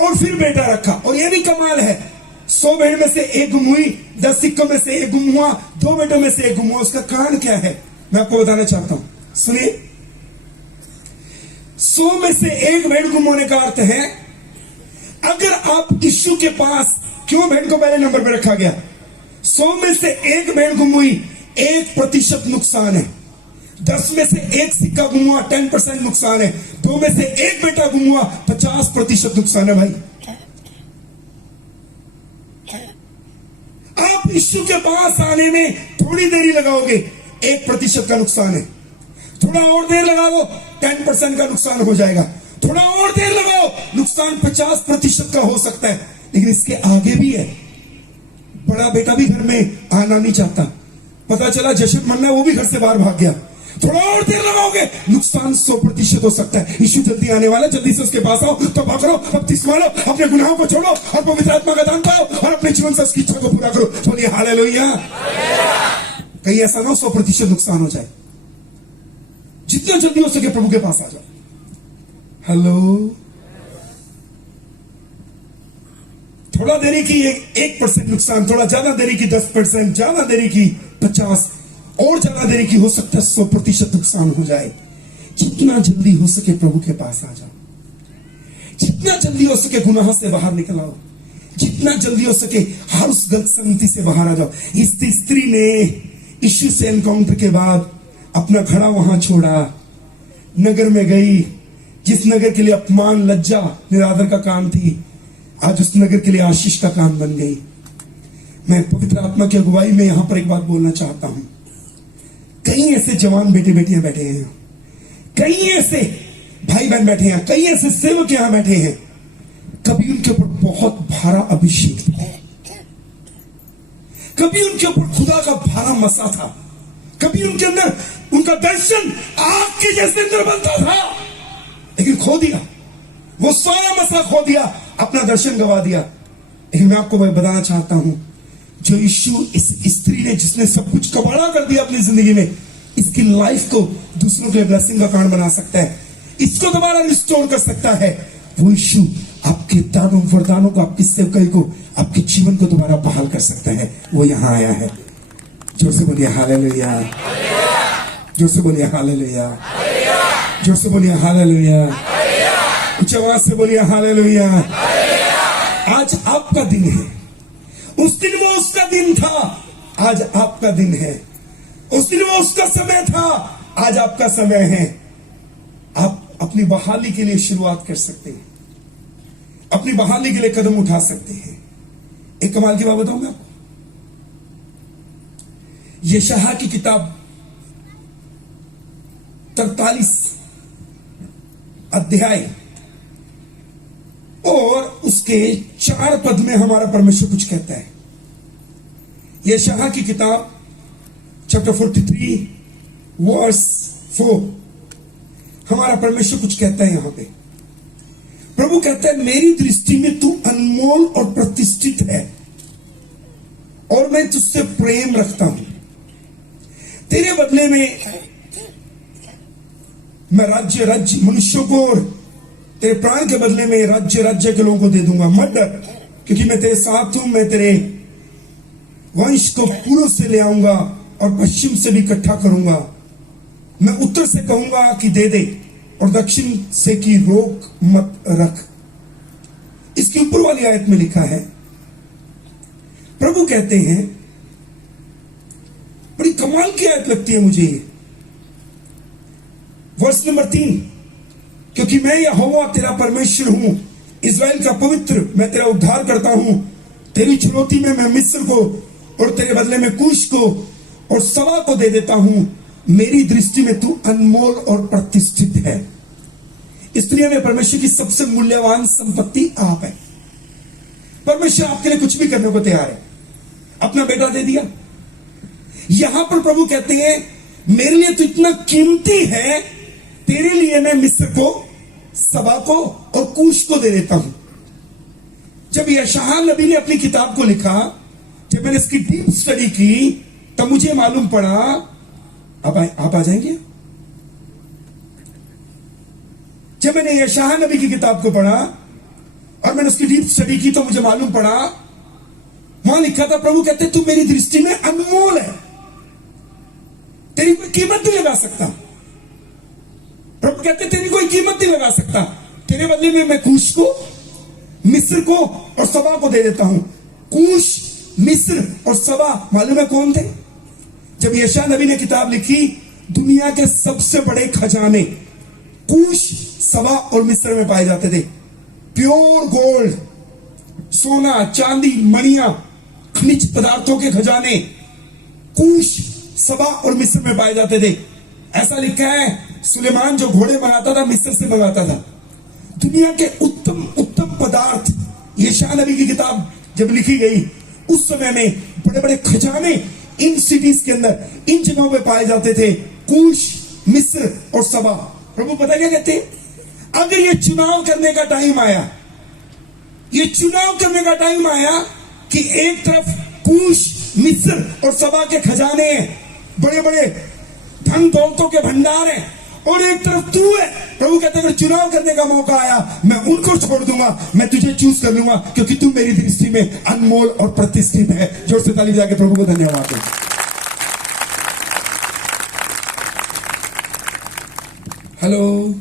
और फिर बेटा रखा। और यह भी कमाल है, 100 भेड़ में से 1 गुम हुई, 10 सिक्कों में से 1 गुम हुआ, 2 बेटों में से 1 गुम हुआ। उसका कारण क्या है मैं आपको बताना चाहता हूं, सुनिए। 100 में से 1 भेड़ गुम होने का अर्थ है, अगर आप यीशु के पास, क्यों भेड़ को पहले नंबर पर रखा गया? 100 में से 1 भेड़ गुम हुई, 1% नुकसान है। 10 में से 1 सिक्का गुम हुआ, 10% नुकसान है। 2 में से 1 बेटा गुम हुआ, 50% नुकसान है भाई। आप यीशु के पास आने में थोड़ी देरी लगाओगे, 1% का नुकसान है। थोड़ा और देर लगा लो, 10% का नुकसान हो जाएगा। थोड़ा और देर लगाओ, नुकसान 50% का हो सकता है। लेकिन इसके आगे भी है। बड़ा बेटा भी घर में आना नहीं चाहता, पता चला जशन मन्ना वो भी घर से बाहर भाग गया। थोड़ा और देर लगाओगे, नुकसान 100% हो सकता है। यीशु जल्दी आने वाला, जल्दी से उसके पास आओ, तौबा करो, बपतिस्मा लो, अपने गुनाहों को छोड़ो और पवित्र आत्मा का दान पाओ और अपने जीवन से उसकी इच्छा को पूरा करो। बोलिए हालेलुया। कहीं ऐसा ना हो 100% नुकसान हो जाए। जितना जल्दी हो सके प्रभु के पास आ जाओ। हेलो, थोड़ा देरी की 1% नुकसान, थोड़ा ज्यादा देरी की 10%, ज्यादा देरी की 50%, और ज्यादा देरी की हो सकता है 100% नुकसान हो जाए। जितना जल्दी हो सके प्रभु के पास आ जाओ। जितना जल्दी हो सके गुनाह से बाहर निकल आओ। जितना जल्दी हो सके हर उस गलत संगति से बाहर आ जाओ। इस स्त्री ने यीशु से एनकाउंटर के बाद अपना घड़ा वहां छोड़ा, नगर में गई, जिस नगर के लिए अपमान, लज्जा, निरादर का काम थी, आज उस नगर के लिए आशीष का काम बन गई। मैं पवित्र आत्मा की अगुवाई में यहां पर एक बात बोलना चाहता हूं। कई ऐसे जवान बेटे बेटियां बैठे हैं, कई ऐसे भाई बहन बैठे हैं, कई ऐसे सेवक यहां बैठे हैं, कभी उनके ऊपर बहुत भारा अभिषेक था, कभी उनके ऊपर खुदा का भारा मसा था, कभी उनके अंदर उनका दर्शन आग के जैसे अंदर बनता था, लेकिन खो दिया, वो सारा मसा खो दिया, अपना दर्शन गवा दिया। लेकिन मैं आपको बताना चाहता हूं, जो यीशु इस स्त्री ने, जिसने सब कुछ कबाड़ा कर दिया अपनी जिंदगी में, इसकी लाइफ को दूसरों के लिए ब्लेसिंग का कारण बना सकता है, इसको दोबारा रिस्टोर कर सकता है। वो यीशु आपके दानों वरदानों को, आपकी सेवकाई को, आपके जीवन को दोबारा बहाल कर सकता है। वो यहां आया है। जोर से बोलिए हालेलुया, जोर से बोलिए हालेलुया, जोर से बोलिए हालेलुया, उच्च आवाज से बोलिए हालेलुया। आज आपका दिन है। उस दिन वो उसका दिन था, आज आपका दिन है। उस दिन वो उसका समय था, आज आपका समय है। आप अपनी बहाली के लिए शुरुआत कर सकते हैं, अपनी बहाली के लिए कदम उठा सकते हैं। एक कमाल की बात बताऊं मैं आपको। यशायाह की किताब 43 अध्याय और उसके 4 पद में हमारा परमेश्वर कुछ कहता है। यशायाह की किताब चैप्टर 43 वर्स 4, हमारा परमेश्वर कुछ कहता है। यहां पे प्रभु कहता है, मेरी दृष्टि में तू अनमोल और प्रतिष्ठित है और मैं तुझसे प्रेम रखता हूं। तेरे बदले में मैं राज्य मनुष्यों को, तेरे प्राण के बदले में राज्य के लोगों को दे दूंगा। मत डर, क्योंकि मैं तेरे साथ हूं। मैं तेरे वंश को पूर्व से ले आऊंगा और पश्चिम से भी इकट्ठा करूंगा। मैं उत्तर से कहूंगा कि दे दे और दक्षिण से कि रोक मत रख। इसके ऊपर वाली आयत में लिखा है, प्रभु कहते हैं, बड़ी कमाल की आयत लगती है मुझे ये, वर्ष नंबर 3, क्योंकि मैं यहोवा तेरा परमेश्वर हूं, इस्राएल का पवित्र, मैं तेरा उद्धार करता हूं। तेरी चुनौती में मैं मिस्र को और तेरे बदले में कूश को और सबा को दे देता हूं। मेरी दृष्टि में तू अनमोल और प्रतिष्ठित है। इस दुनिया में परमेश्वर की सबसे मूल्यवान संपत्ति आप है। परमेश्वर आपके लिए कुछ भी करने को तैयार है। अपना बेटा दे दिया। यहां पर प्रभु कहते हैं, मेरे लिए तो इतना कीमती है, तेरे लिए मैं मिस्र को, सबा को और कूश को दे देता हूं। जब यशायाह नबी ने अपनी किताब को लिखा, जब मैंने इसकी डीप स्टडी की, तब मुझे मालूम पड़ा, आप आ जाएंगे। जब मैंने यशायाह नबी की किताब को पढ़ा और मैंने उसकी डीप स्टडी की, तो मुझे मालूम पड़ा, वहां लिखा था, प्रभु कहते तू मेरी दृष्टि में अनमोल है, तेरी कोई कीमत नहीं लगा सकता। प्रभु कहते तेरी कोई कीमत नहीं लगा सकता। तेरे बदले में मैं कूश को, मिस्र को और सबा को दे देता हूं। कूश, मिस्र और सबा मालूम है कौन थे? जब यशायाह नबी ने किताब लिखी, दुनिया के सबसे बड़े खजाने कूश, सबा और मिस्र में पाए जाते थे। प्योर गोल्ड, सोना, चांदी, मणियां, खनिज पदार्थों के खजाने कूश, सबा और मिस्र में पाए जाते थे। ऐसा लिखा है सुलेमान जो घोड़े मंगाता था मिस्र से मंगाता था। दुनिया के उत्तम उत्तम पदार्थ, यशायाह नबी की किताब जब लिखी गई उस समय में बड़े बड़े खजाने इन सिटीज के अंदर, इन जगहों पे पाए जाते थे, कूश, मिस्र और सबा। प्रभु पता क्या कहते हैं? अगर ये चुनाव करने का टाइम आया, ये चुनाव करने का टाइम आया कि एक तरफ कूश, मिस्र और सबा के खजाने हैं, बड़े बड़े धन दौलतों के भंडार हैं, और एक तरफ तू है, प्रभु कहते हैं अगर चुनाव करने का मौका आया मैं उनको छोड़ दूंगा, मैं तुझे चूज कर लूंगा, क्योंकि तू मेरी दृष्टि में अनमोल और प्रतिष्ठित है। जोर से ताली बजा के प्रभु को धन्यवाद दो। हेलो,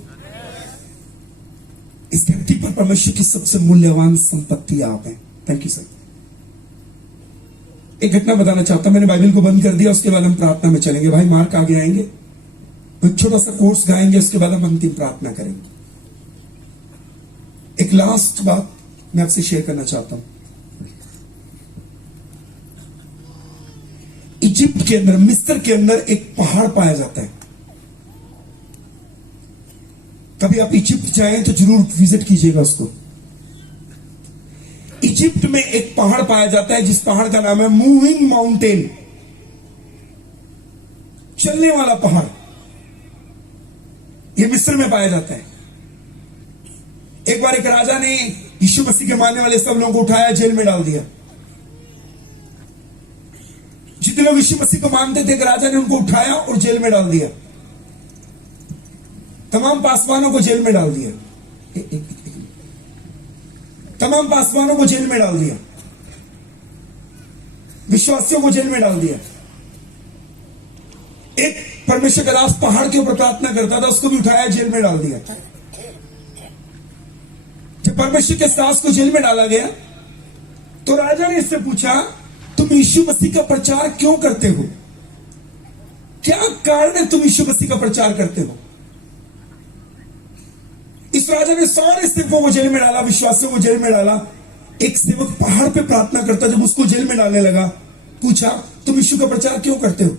इस धरती पर परमेश्वर की सबसे मूल्यवान संपत्ति आप हैं। Thank you sir. एक घटना बताना चाहता हूं, मैंने बाइबल को बंद कर दिया, उसके बाद हम प्रार्थना में चलेंगे। भाई मार्क आगे आएंगे, एक छोटा सा कोर्स गाएंगे, उसके बाद हम अंतिम प्रार्थना करेंगे। एक लास्ट बात मैं आपसे शेयर करना चाहता हूं। इजिप्ट के अंदर, मिस्र के अंदर एक पहाड़ पाया जाता है। कभी आप इजिप्ट जाएं तो जरूर विजिट कीजिएगा उसको। इजिप्ट में एक पहाड़ पाया जाता है जिस पहाड़ का नाम है मूविंग माउंटेन, चलने वाला पहाड़। यह मिस्र में पाया जाता है। एक बार एक राजा ने यीशु मसीह के मानने वाले सब लोगों को उठाया, जेल में डाल दिया। जितने लोग यीशु मसीह को मानते थे, एक राजा ने उनको उठाया और जेल में डाल दिया। तमाम पासवानों को जेल में डाल दिया। तमाम पासवानों को जेल में डाल दिया, विश्वासियों को जेल में डाल दिया। एक परमेश्वर का दास पहाड़ के ऊपर प्रार्थना करता था, उसको भी उठाया, जेल में डाल दिया। जब परमेश्वर के दास को जेल में डाला गया तो राजा ने इससे पूछा, तुम यीशु मसीह का प्रचार क्यों करते हो? क्या कारण है तुम यीशु मसीह का प्रचार करते हो? इस राजा ने सारे सेवकों को जेल में डाला, विश्वासियों को जेल में डाला। एक सेवक पहाड़ पे प्रार्थना करता, जब उसको जेल में डालने लगा, पूछा तुम यीशु का प्रचार क्यों करते हो?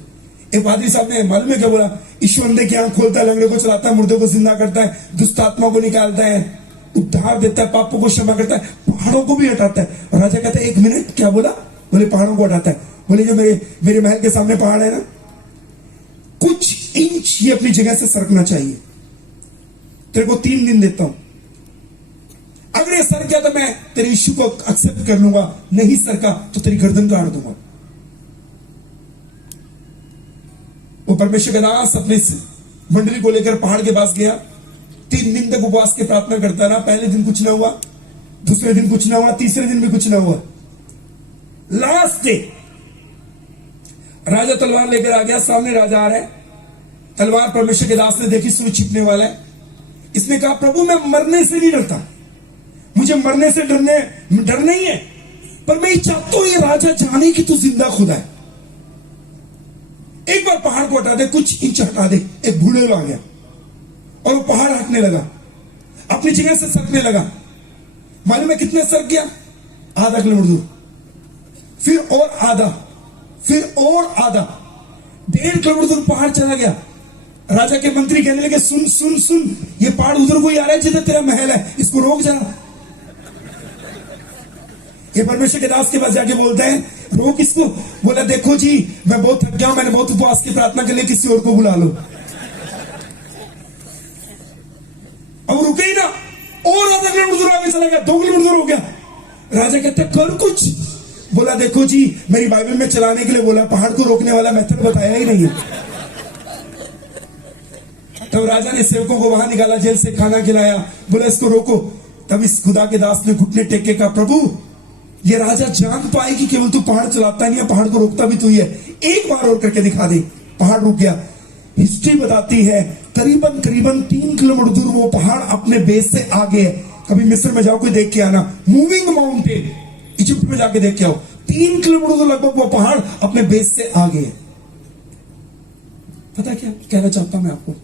एक पादरी साहब ने मालूम है क्या बोला? यीशु अंधे की आंख खोलता है, लंगड़े को चलाता है, मुर्दे को जिंदा करता है, दुष्ट आत्मा को निकालता है, उद्धार देता है, पापों को क्षमा करता है, पहाड़ों को भी हटाता है। और राजा कहता है, एक मिनट, क्या बोला? बोले पहाड़ों को हटाता है। बोले जो मेरे महल के सामने पहाड़ है ना, कुछ इंच ये अपनी जगह से सरकना चाहिए। तेरे को 3 दिन देता हूं, अगर ये सर गया तो मैं तेरे यीशु को एक्सेप्ट कर लूंगा, नहीं सरका तो तेरी गर्दन काट दूंगा। वो परमेश्वर का दास अपने मंडली को लेकर पहाड़ के पास गया। 3 दिन तक उपवास के प्रार्थना करता रहा। पहले दिन कुछ ना हुआ, दूसरे दिन कुछ ना हुआ, तीसरे दिन भी कुछ ना हुआ। लास्ट डे राजा तलवार लेकर आ गया। सामने राजा आ रहा है, तलवार परमेश्वर के दास ने देखी, सूर्य छिपने वाला है। इसने कहा, प्रभु मैं मरने से नहीं डरता, मुझे मरने से डर नहीं है, पर मैं ये चाहता हूं ये राजा जाने कि तू जिंदा खुदा है। एक बार पहाड़ को हटा दे, कुछ इंच हटा दे। एक बूढ़े आ गया और वो पहाड़ हटने लगा, अपनी जगह से सरकने लगा। मालूम है कितने सरक गया? आधा किलोमीटर दूर, फिर और आधा, फिर और आधा, 1.5 किलोमीटर दूर पहाड़ चला गया। राजा के मंत्री कहने लगे, सुन सुन सुन, ये पहाड़ उधर को ही आ रहा है जिधर तेरा महल है, इसको रोक जरा। ये परमेश्वर के दास के पास जाके बोलता है, रोक इसको। बोला, देखो जी मैं बहुत थक गया, मैंने बहुत उपवास की प्रार्थना के लिए, किसी और को बुला लो। अब रुके ही ना, और आधा किलोमीटर दूर आगे चला गया, 2 किलोमीटर दूर हो गया। राजा कहता है, कर कुछ। बोला, देखो जी मेरी बाइबल में चलाने के लिए बोला, पहाड़ को रोकने वाला मेथड बताया ही नहीं है। तब राजा ने सेवकों को वहां निकाला, जेल से खाना खिलाया, बोला इसको रोको। तब इस खुदा के दास ने घुटने टेक के कहा, प्रभु ये राजा जान पाए कि केवल तू पहाड़ चलाता नहीं है, पहाड़ को रोकता भी तू ही है, एक बार और करके दिखा दे। पहाड़ रुक गया। हिस्ट्री बताती है करीबन 3 किलोमीटर दूर वो पहाड़ अपने बेस से आगे है। कभी मिस्र में जाओ, कोई देख के आना, मूविंग माउंटेन, इजिप्ट में जाके देख के आओ, 3 किलोमीटर दूर लगभग वो पहाड़ अपने बेस से आगे है। पता क्या कहना चाहता हूं मैं आपको?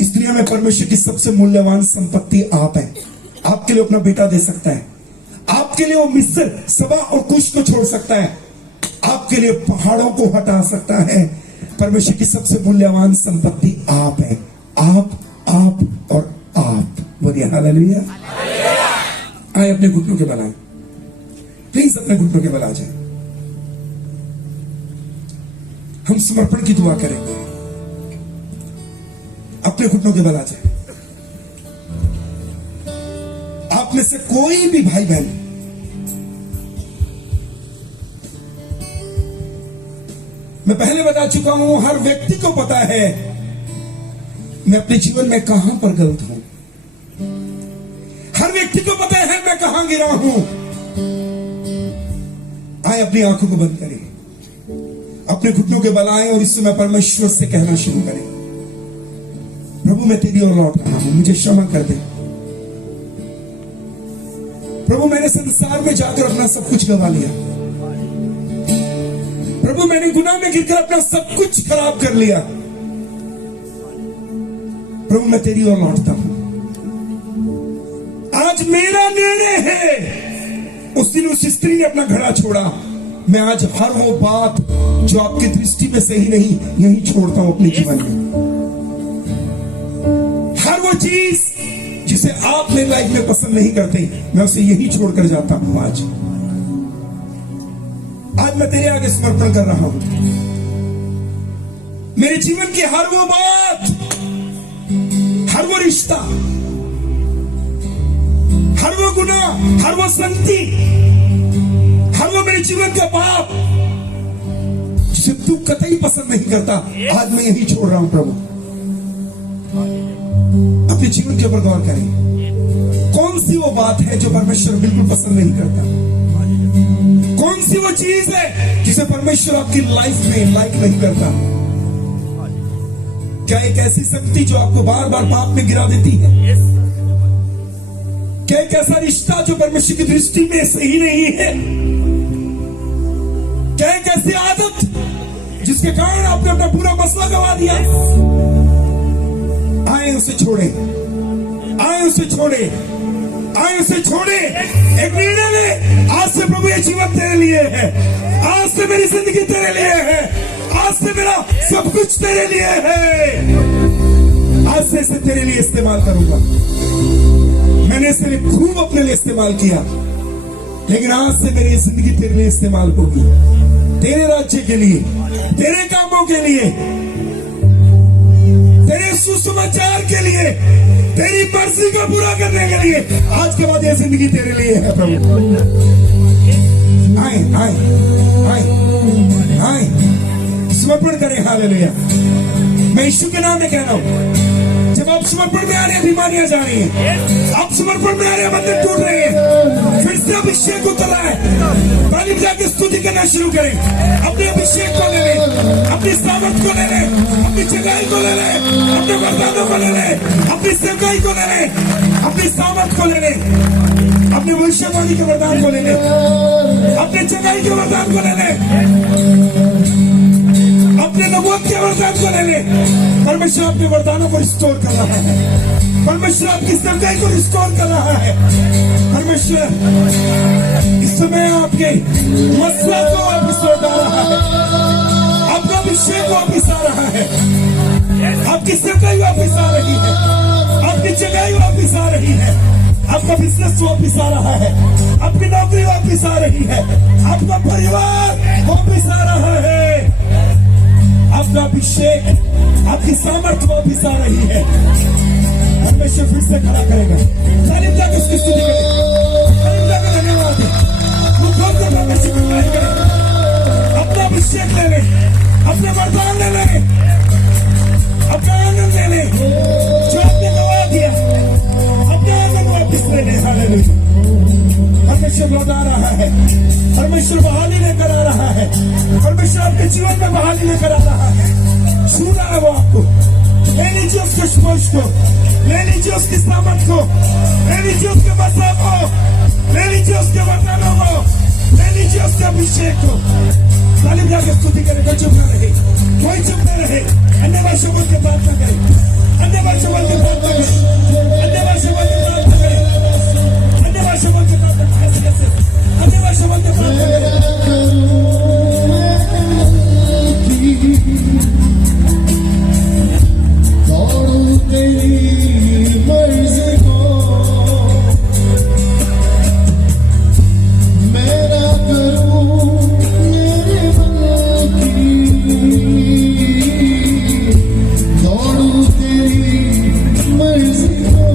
इस दुनिया में परमेश्वर की सबसे मूल्यवान संपत्ति आप है। आपके लिए अपना बेटा दे सकता है, आपके लिए वो मिस्र, सबा और कुश को छोड़ सकता है, आपके लिए पहाड़ों को हटा सकता है। परमेश्वर की सबसे मूल्यवान संपत्ति आप है। आप और आप। बोलिए हालेलुया। आए अपने घुटनों के बल आए, प्लीज अपने घुटनों के बल आ जाए। हम समर्पण की दुआ करेंगे। अपने घुटनों के बल आ जाए। आप में से कोई भी भाई बहन मैं पहले बता चुका हूं, हर व्यक्ति को पता है मैं अपने जीवन में कहां पर गलत हूं। हर व्यक्ति को पता है मैं कहां गिरा हूं। आए अपनी आंखों को बंद करें, अपने घुटनों के बल आए और इस समय परमेश्वर से कहना शुरू करें, प्रभु मैं तेरी ओर लौट रहा हूं, मुझे क्षमा कर दे। प्रभु मैंने संसार में जाकर अपना सब कुछ गवा लिया। प्रभु मैंने गुनाह में गिरकर अपना सब कुछ खराब कर लिया। प्रभु मैं तेरी ओर लौटता हूं। आज मेरा निर्णय है। उस दिन उस स्त्री ने अपना घड़ा छोड़ा। मैं आज हर वो बात जो आपकी दृष्टि में सही नहीं, यही छोड़ता हूं अपने जीवन में। हर वो चीज जिसे आप मेरी लाइफ में पसंद नहीं करते, मैं उसे यही छोड़कर जाता हूं। आज मैं तेरे आगे समर्पण कर रहा हूं। मेरे जीवन की हर वो बात, हर वो रिश्ता, हर वो गुनाह, हर वो संगति, हर वो मेरे जीवन का पाप जिसे तू कतई पसंद नहीं करता, आज मैं यही छोड़ रहा हूं। प्रभु अपने जीवन के ऊपर गौर करें। कौन सी वो बात है जो परमेश्वर बिल्कुल पसंद नहीं करता? कौन सी वो चीज है जिसे परमेश्वर आपकी लाइफ में लाइक नहीं करता? क्या एक ऐसी शक्ति जो आपको बार बार पाप में गिरा देती है? क्या एक ऐसा रिश्ता जो परमेश्वर की दृष्टि में सही नहीं है? क्या एक ऐसी आदत जिसके कारण आपने अपना पूरा मसला गवा दिया? आए उसे छोड़े, आए उसे छोड़े, आए उसे छोड़े। एक निर्णय ले, आज से प्रभु ये जीवन तेरे लिए है। आज से मेरी जिंदगी तेरे लिए है। आज से मेरा सब कुछ तेरे लिए है। आज से इसे तेरे लिए इस्तेमाल करूंगा। मैंने इसे खूब अपने लिए इस्तेमाल किया, लेकिन आज से मेरी जिंदगी तेरे लिए इस्तेमाल होगी, तेरे राज्य के लिए, तेरे कामों के लिए, तेरे सुसमाचार के लिए, तेरी मर्जी को पूरा करने के लिए। आज के बाद ये जिंदगी तेरे लिए है प्रभु। आए आए आए आए, समर्पण करें। हालेलुया। मैं यीशु के नाम में कह रहा हूं, जब आप समर्पण में आ रहे हैं बीमारियां जा रही हैं, आप समर्पण में आ रहे हैं बंधन टूट रहे हैं, फिर से अभिषेक उतर रहा है। ताली बजा के स्तुति करना शुरू करें। अपने अभिषेक को ले लें, अपनी सामर्थ को ले लें, अपनी जगाई को ले लें, अपने वरदानों को ले लें, अपनी सेवकाई को ले लें, अपनी सामर्थ को ले लें, अपने भविष्यवाणी के वरदान को ले लें, अपने जगाई के वरदान को ले लें, अपने नबूवत के वरदान को ले ले। परमेश्वर अपने वरदानों को रिस्टोर कर रहा है। परमेश्वर आपकी सेवकाई को रिस्टोर कर रहा है। परमेश्वर इस समय आपके मसला को वापिस लौटा रहा है। आपका अभिषेक वापिस आ रहा है। आपकी सेवकाई वापिस आ रही है। आपकी जगाई वापिस आ रही है। आपका बिजनेस वापिस आ रहा है। आपकी नौकरी वापिस आ रही है। आपका परिवार वापिस आ रहा है। आपका अभिषेक, आपकी सामर्थ्य वापिस आ रही है। परमेश्वर फिर से खड़ा करेगा। तालीम जाकर उसकी स्तुति करें, तालीम जाकर धन्यवाद दें। वो खोल कर परमेश्वर को तारीफ करें। अपना अभिषेक ले लें, अपने वरदान ले लें, अपना आनंद ले लें जो आपने गवा दिया। अपना आनंद वापिस ले लें। हालेलुया। परमेश्वर लौटा रहा है। परमेश्वर बहाली लेकर आ रहा है। परमेश्वर आपके जीवन में बहाली लेकर आ रहा है। छू रहा है वो आपको। ले लीजिए उसके स्पर्श को, ले लीजिए उसकी सामर्थ को, ले लीजिए उसके मसला को, ले लीजिए उसके वरदानों को, ले लीजिए उसके अभिषेक को। जाकर स्तुति करे, कोई चुप ना रहे, कोई चुप ना रहे। अन्य भाषा बोल के प्रार्थना करे, अन्य भाषा बोल के प्रार्थना करे, अन्य भाषा बोल के प्रार्थना करे, अन्य भाषा बोल के प्रार्थना करे, अन्य भाषा बोल के प्रार्थना करे। दौड़ूं तेरी मर्जी को, मैं ना करूं मेरे मन की। दौड़ूं तेरी मर्जी को,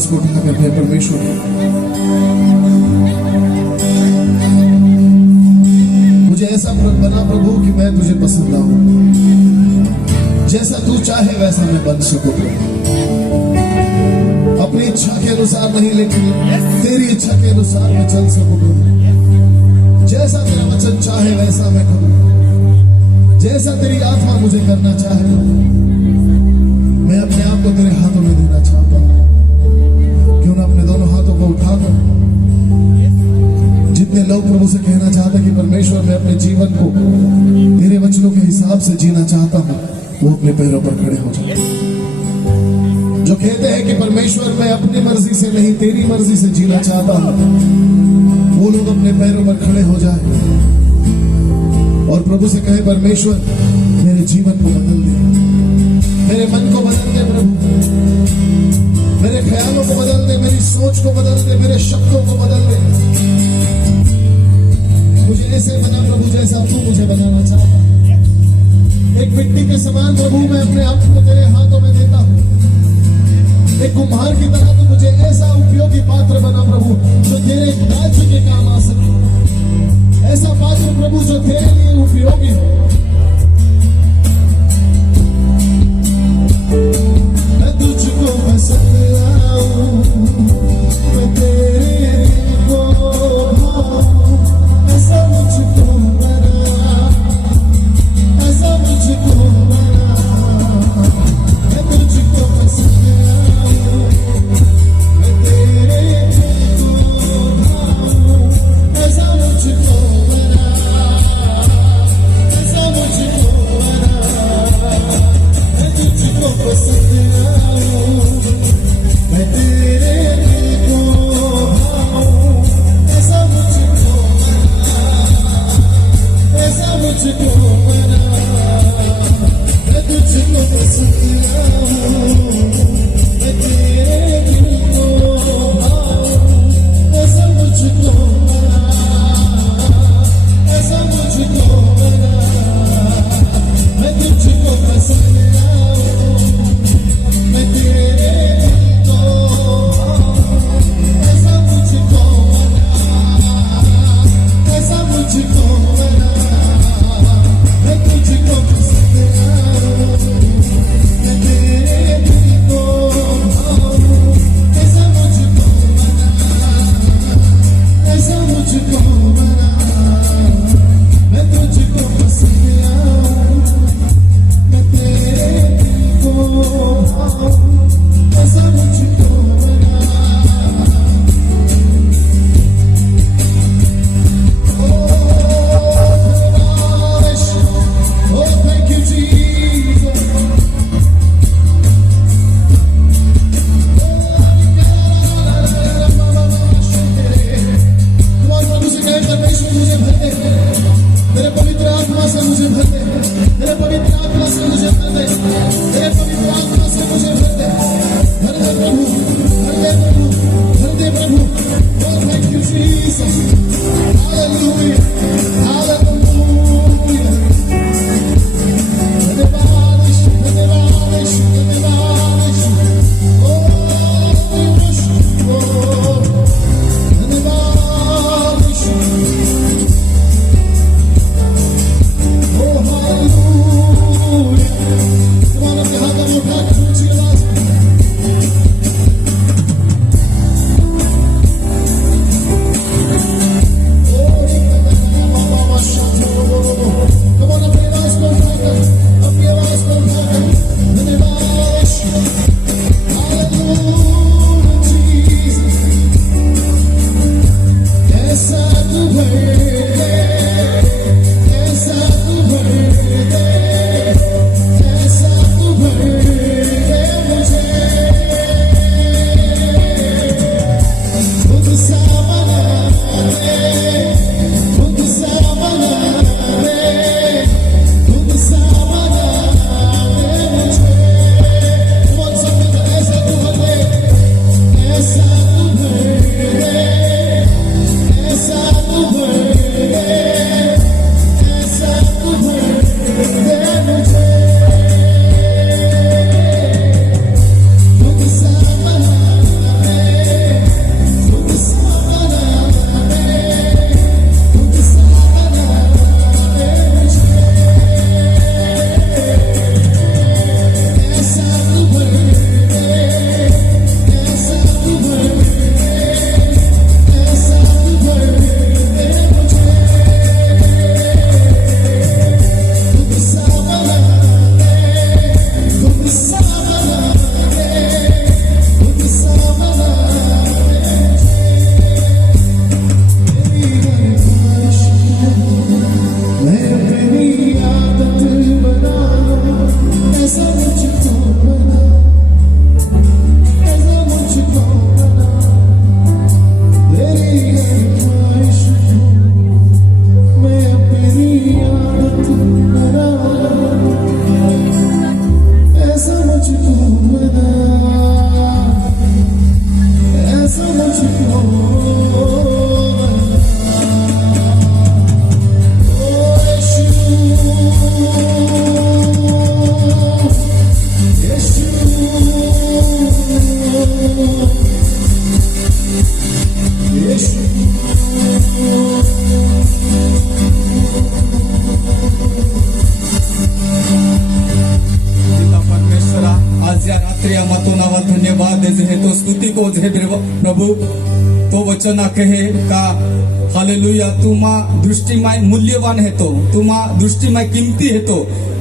आवाज को उठाकर अपने परमेश्वर को, मुझे ऐसा बना प्रभु कि मैं तुझे पसंद आऊं, जैसा तू चाहे वैसा मैं बन सकूं प्रभु, अपनी इच्छा के अनुसार नहीं लेकिन तेरी इच्छा के अनुसार मैं चल सकूं प्रभु, जैसा तेरा वचन चाहे वैसा मैं करूं, जैसा तेरी आत्मा मुझे करना चाहे मैं अपने आप को तेरे हाथों में देना चाहता हूं। क्यों ना अपने दोनों हाथों को उठाकर जितने लोग प्रभु से कहना चाहते कि परमेश्वर मैं अपने जीवन को तेरे वचनों के हिसाब से जीना चाहता हूं, वो अपने पैरों पर खड़े हो जाए। जो कहते हैं कि परमेश्वर मैं अपनी मर्जी से नहीं तेरी मर्जी से जीना चाहता हूं, वो लोग अपने पैरों पर खड़े हो जाए और प्रभु से कहे परमेश्वर मेरे जीवन को बदल दे, मेरे मन को बदल दे प्रभु, मेरे ख्यालों को बदल दे, मेरी सोच को बदल दे, मेरे शब्दों को बदल दे, मुझे ऐसे बना प्रभु जैसा तू मुझे बनाना चाहता। एक मिट्टी के समान प्रभु मैं अपने आप को तेरे हाथों में देता हूं, एक कुम्हार की तरह तू मुझे ऐसा उपयोगी पात्र बना प्रभु जो तेरे राज्य के काम आ सके, ऐसा पात्र प्रभु जो तेरे लिए उपयोगी हो। मैं तुझको पसंद आऊं, मैं तेरे को भाऊं, ऐसा मुझको बना, ऐसा मुझको बना। मैं तुझको पसंद आऊं, मैं तेरे को भाऊं, ऐसा मुझको बना, ऐसा मुझको बना। मैं तुझको पसंद आऊं, मैं तेरे को भाऊं, ऐसा मुझको बना, ऐसा मुझको बना। मैं तुझको पसंद आऊं, मैं तेरे को भाऊं, ऐसा मुझको बना, ऐसा मुझको बना। मैं तुझको पसंद आऊं, मैं तेरे को भाऊं, ऐसा मुझको बना, ऐसा मुझको बना। मैं तुझको पसंद आऊं, मैं तेरे को भाऊं, ऐसा मुझको बना, ऐसा मुझको बना। मैं तुझको पसंद आऊं, मैं तेरे को भाऊं, ऐसा मुझको बना। Oh, thank you, Jesus. तुम्हारे प्रभु से कहे परमेश्वर मुझे भर दे, तेरे पवित्र आत्मा से मुझे भर दे, तेरे पवित्र आत्मा से मुझे भर दे, तेरे पवित्र आत्मा से मुझे भर दे, भर दे प्रभु, भर दे प्रभु, भर दे प्रभु। Oh, thank you, Jesus. Hallelujah, hallelujah. धन्यवाद यीशु, धन्यवाद यीशु, धन्यवाद यीशु। Oh, धन्यवाद यीशु। Oh, hallelujah. तुम्हारा अपने हाथों में उठा के ऊंची आवाज में Come on, अपनी आवाज को उठाकर, अपनी आवाज को उठाकर धन्यवाद यीशु। रात्रि आम्हा तो नावा धन्यवाद दे जे तो स्तुति को जे प्रभु तो वचन कहे का हालेलुया तुम्हा दृष्टीमाय मूल्यवान है तो तुम्हा दृष्टीमाय किमती है तो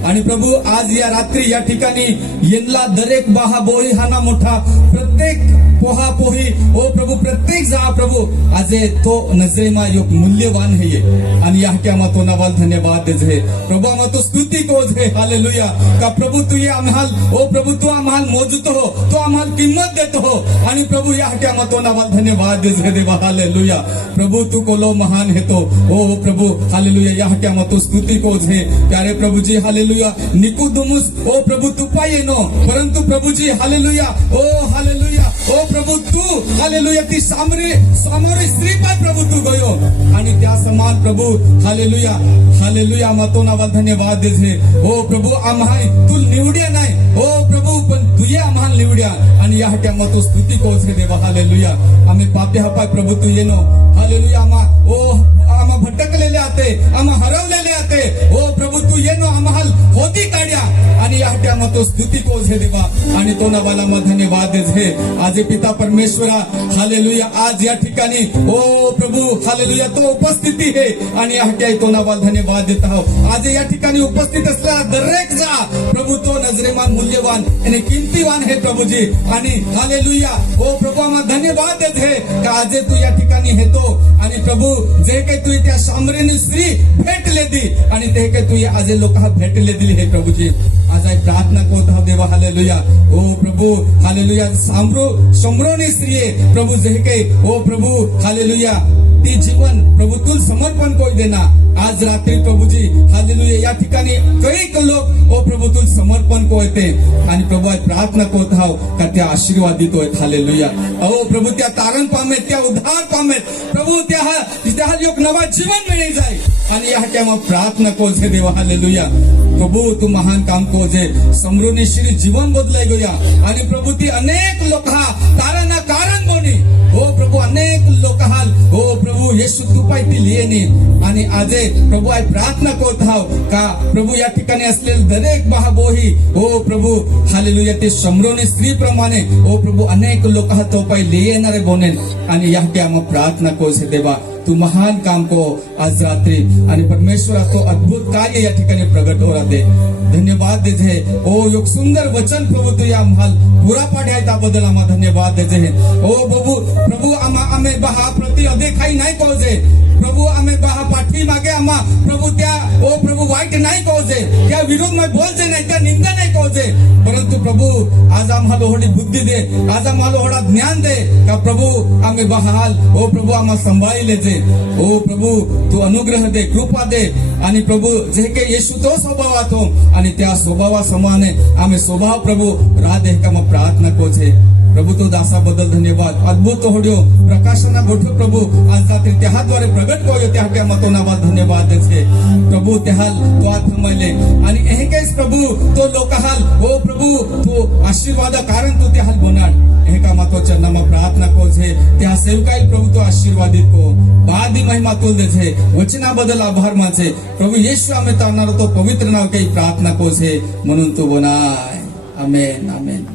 आणि प्रभू आज या रात्री या ठिकाणी येनला दरेक बाहा बोही हाना मोठा प्रत्येक पोहा पोही ओ प्रभु प्रत्येक जा प्रभु आज तो नजरेमा योग मूल्यवान है ये आणि या क्या तो नवाल धन्यवाद दे जे प्रभु आम्हा तो स्तुति को जे हालेलुया का प्रभु तू ये आम्हाल ओ प्रभु तू आम्हाल मोजतो हो तो आम्हाल किंमत देतो हो आणि प्रभु या क्या तो नवाल धन्यवाद दे जे देवा हालेलुया प्रभु तू कोलो महान है तो ओ प्रभु हालेलुया या क्या तो स्तुति को जे प्यारे प्रभु जी हालेलुया निकोदेमुस ओ प्रभु तू पाये नो परंतु प्रभु जी हालेलुया ओ प्रभु तू हालेलुया ती सामोरी स्त्री पाय प्रभु तू गयो आणि त्या समान प्रभु हालेलुया मतो नावा धन्यवाद दे जे ओ प्रभु आम्हाय तू निवड्या नाही ओ प्रभु पण तुझे आम्हाला निवड्या आणि या हट्या मतो स्तुती को जे देवा हालेलुया आम्ही पापी हापाय प्रभु तू येनो हालेलुया आम्हा भटकलेले आते आम्हा हरवलेले आते ओ प्रभु तू येनो आम्हाला होती काढ्या आणि या हट्या मतो स्तुती को जे देवा आणि तो नावाला धन्यवाद दे जे आज पिता परमेश्वरा हालेलुया आज या ठिकाणी ओ प्रभु हालेलुया तो उपस्थिती है आणि या हट्या तो नावाला धन्यवाद देत आहो आज या ठिकाणी उपस्थित असला दरेक जा प्रभु तो नजरेमान मूल्यवान आणि किमतीवान है प्रभुजी आणि हालेलुया ओ प्रभु आम्हा धन्यवाद देत है का आज तू या ठिकाणी है तो आणि प्रभु जे काही तू त्या सामरेने स्त्री भेटले दी आणि ते काही तू आज लोक भेटले दिली हे प्रभुजी आज प्रार्थना करत आहो देवा हालेलुया ओ प्रभु हालेलुया समरोनी स्त्री है प्रभु जे काही ओ प्रभु हालेलुया ती जीवन प्रभु तुल समर्पण कोई देना आज रात्री प्रभुजी हालेलुया या ठिकाणी काही लोक ओ प्रभु तुल समर्पण को येते आणि प्रभु आज प्रार्थना करत आहो का त्या आशीर्वादित होत हालेलुया ओ प्रभु त्या तारण पामेत त्या उद्धार पामेत प्रभु त्या योग नवा जीवन मिळे जाय आणि या हट्या मग प्रार्थना को जे देवा हालेलुया प्रभु तू महान काम को जे समृद्धी श्री जीवन बदलाय गया आणि प्रभु ती अनेक लोक तारणा कारण बोनी हो प्रभु अनेक लोक हाल हो प्रभु येशू तू पाहिजे लिहिणे आणि आज प्रभु आज प्रार्थना करत आहो का प्रभु या ठिकाणी असलेले दरेक महाबोही हो प्रभु हालेलुया ते समरोनी स्त्री प्रमाणे हो प्रभु अनेक लोक तो पाहिजे लिहिणारे बोनेन आणि या ठिकाणी मग प्रार्थना को से देवा तू महान काम को आज रात्री आणि परमेश्वरा तो अद्भुत कार्य या ठिकाणी प्रगट हो दे धन्यवाद दे जे ओ योग सुंदर वचन प्रभु तू या आम्हाल पुरा पाड्या त्याबद्दल आम्हा धन्यवाद दे जे ओ प्रभु आम्ही बहा प्रति अदेखाई नाही कोजे प्रभु आम्ही बहा पाठी मागे आम्हा प्रभु त्या ओ प्रभु वाईट नाही कोजे त्या विरोध में बोलजे नाही त्या निंदा नाही कोजे परंतु प्रभु आज आम्हाला होडी बुद्धी दे आज आम्हाला होडा ज्ञान दे का प्रभु आम्ही बहाल ओ प्रभु आम्हा सांभाळले जे ओ प्रभु तू अनुग्रह दे कृपा दे आणि प्रभु जे काही येशू तो स्वभावातो आणि त्या स्वभावा समाने आम्ही स्वभाव प्रभु राधे का मग प्रार्थना कोचे प्रभु तो दासाबद्दल धन्यवाद अद्भुत होड्यो प्रकाशना गोठो प्रभु आज रात्री त्याद्वारे प्रगट कोयो त्या हट्या मतो नावा धन्यवाद देछे प्रभु त्याहाल तो आत्मले आणि एकेच प्रभु तो लोकहाल ओ प्रभु तो आशीर्वाद कारण तू त्याहाल बनाड एका मतो चरणमा प्रार्थना को छे त्या सेवकाई प्रभु तो आशीर्वादित को बादी महिमा तुल देछे वचना बदल आभार माचे प्रभु येशू आम्ही तारणारो तो पवित्र नाव काही प्रार्थना को छे म्हणून तू बनाय आमेन आमेन.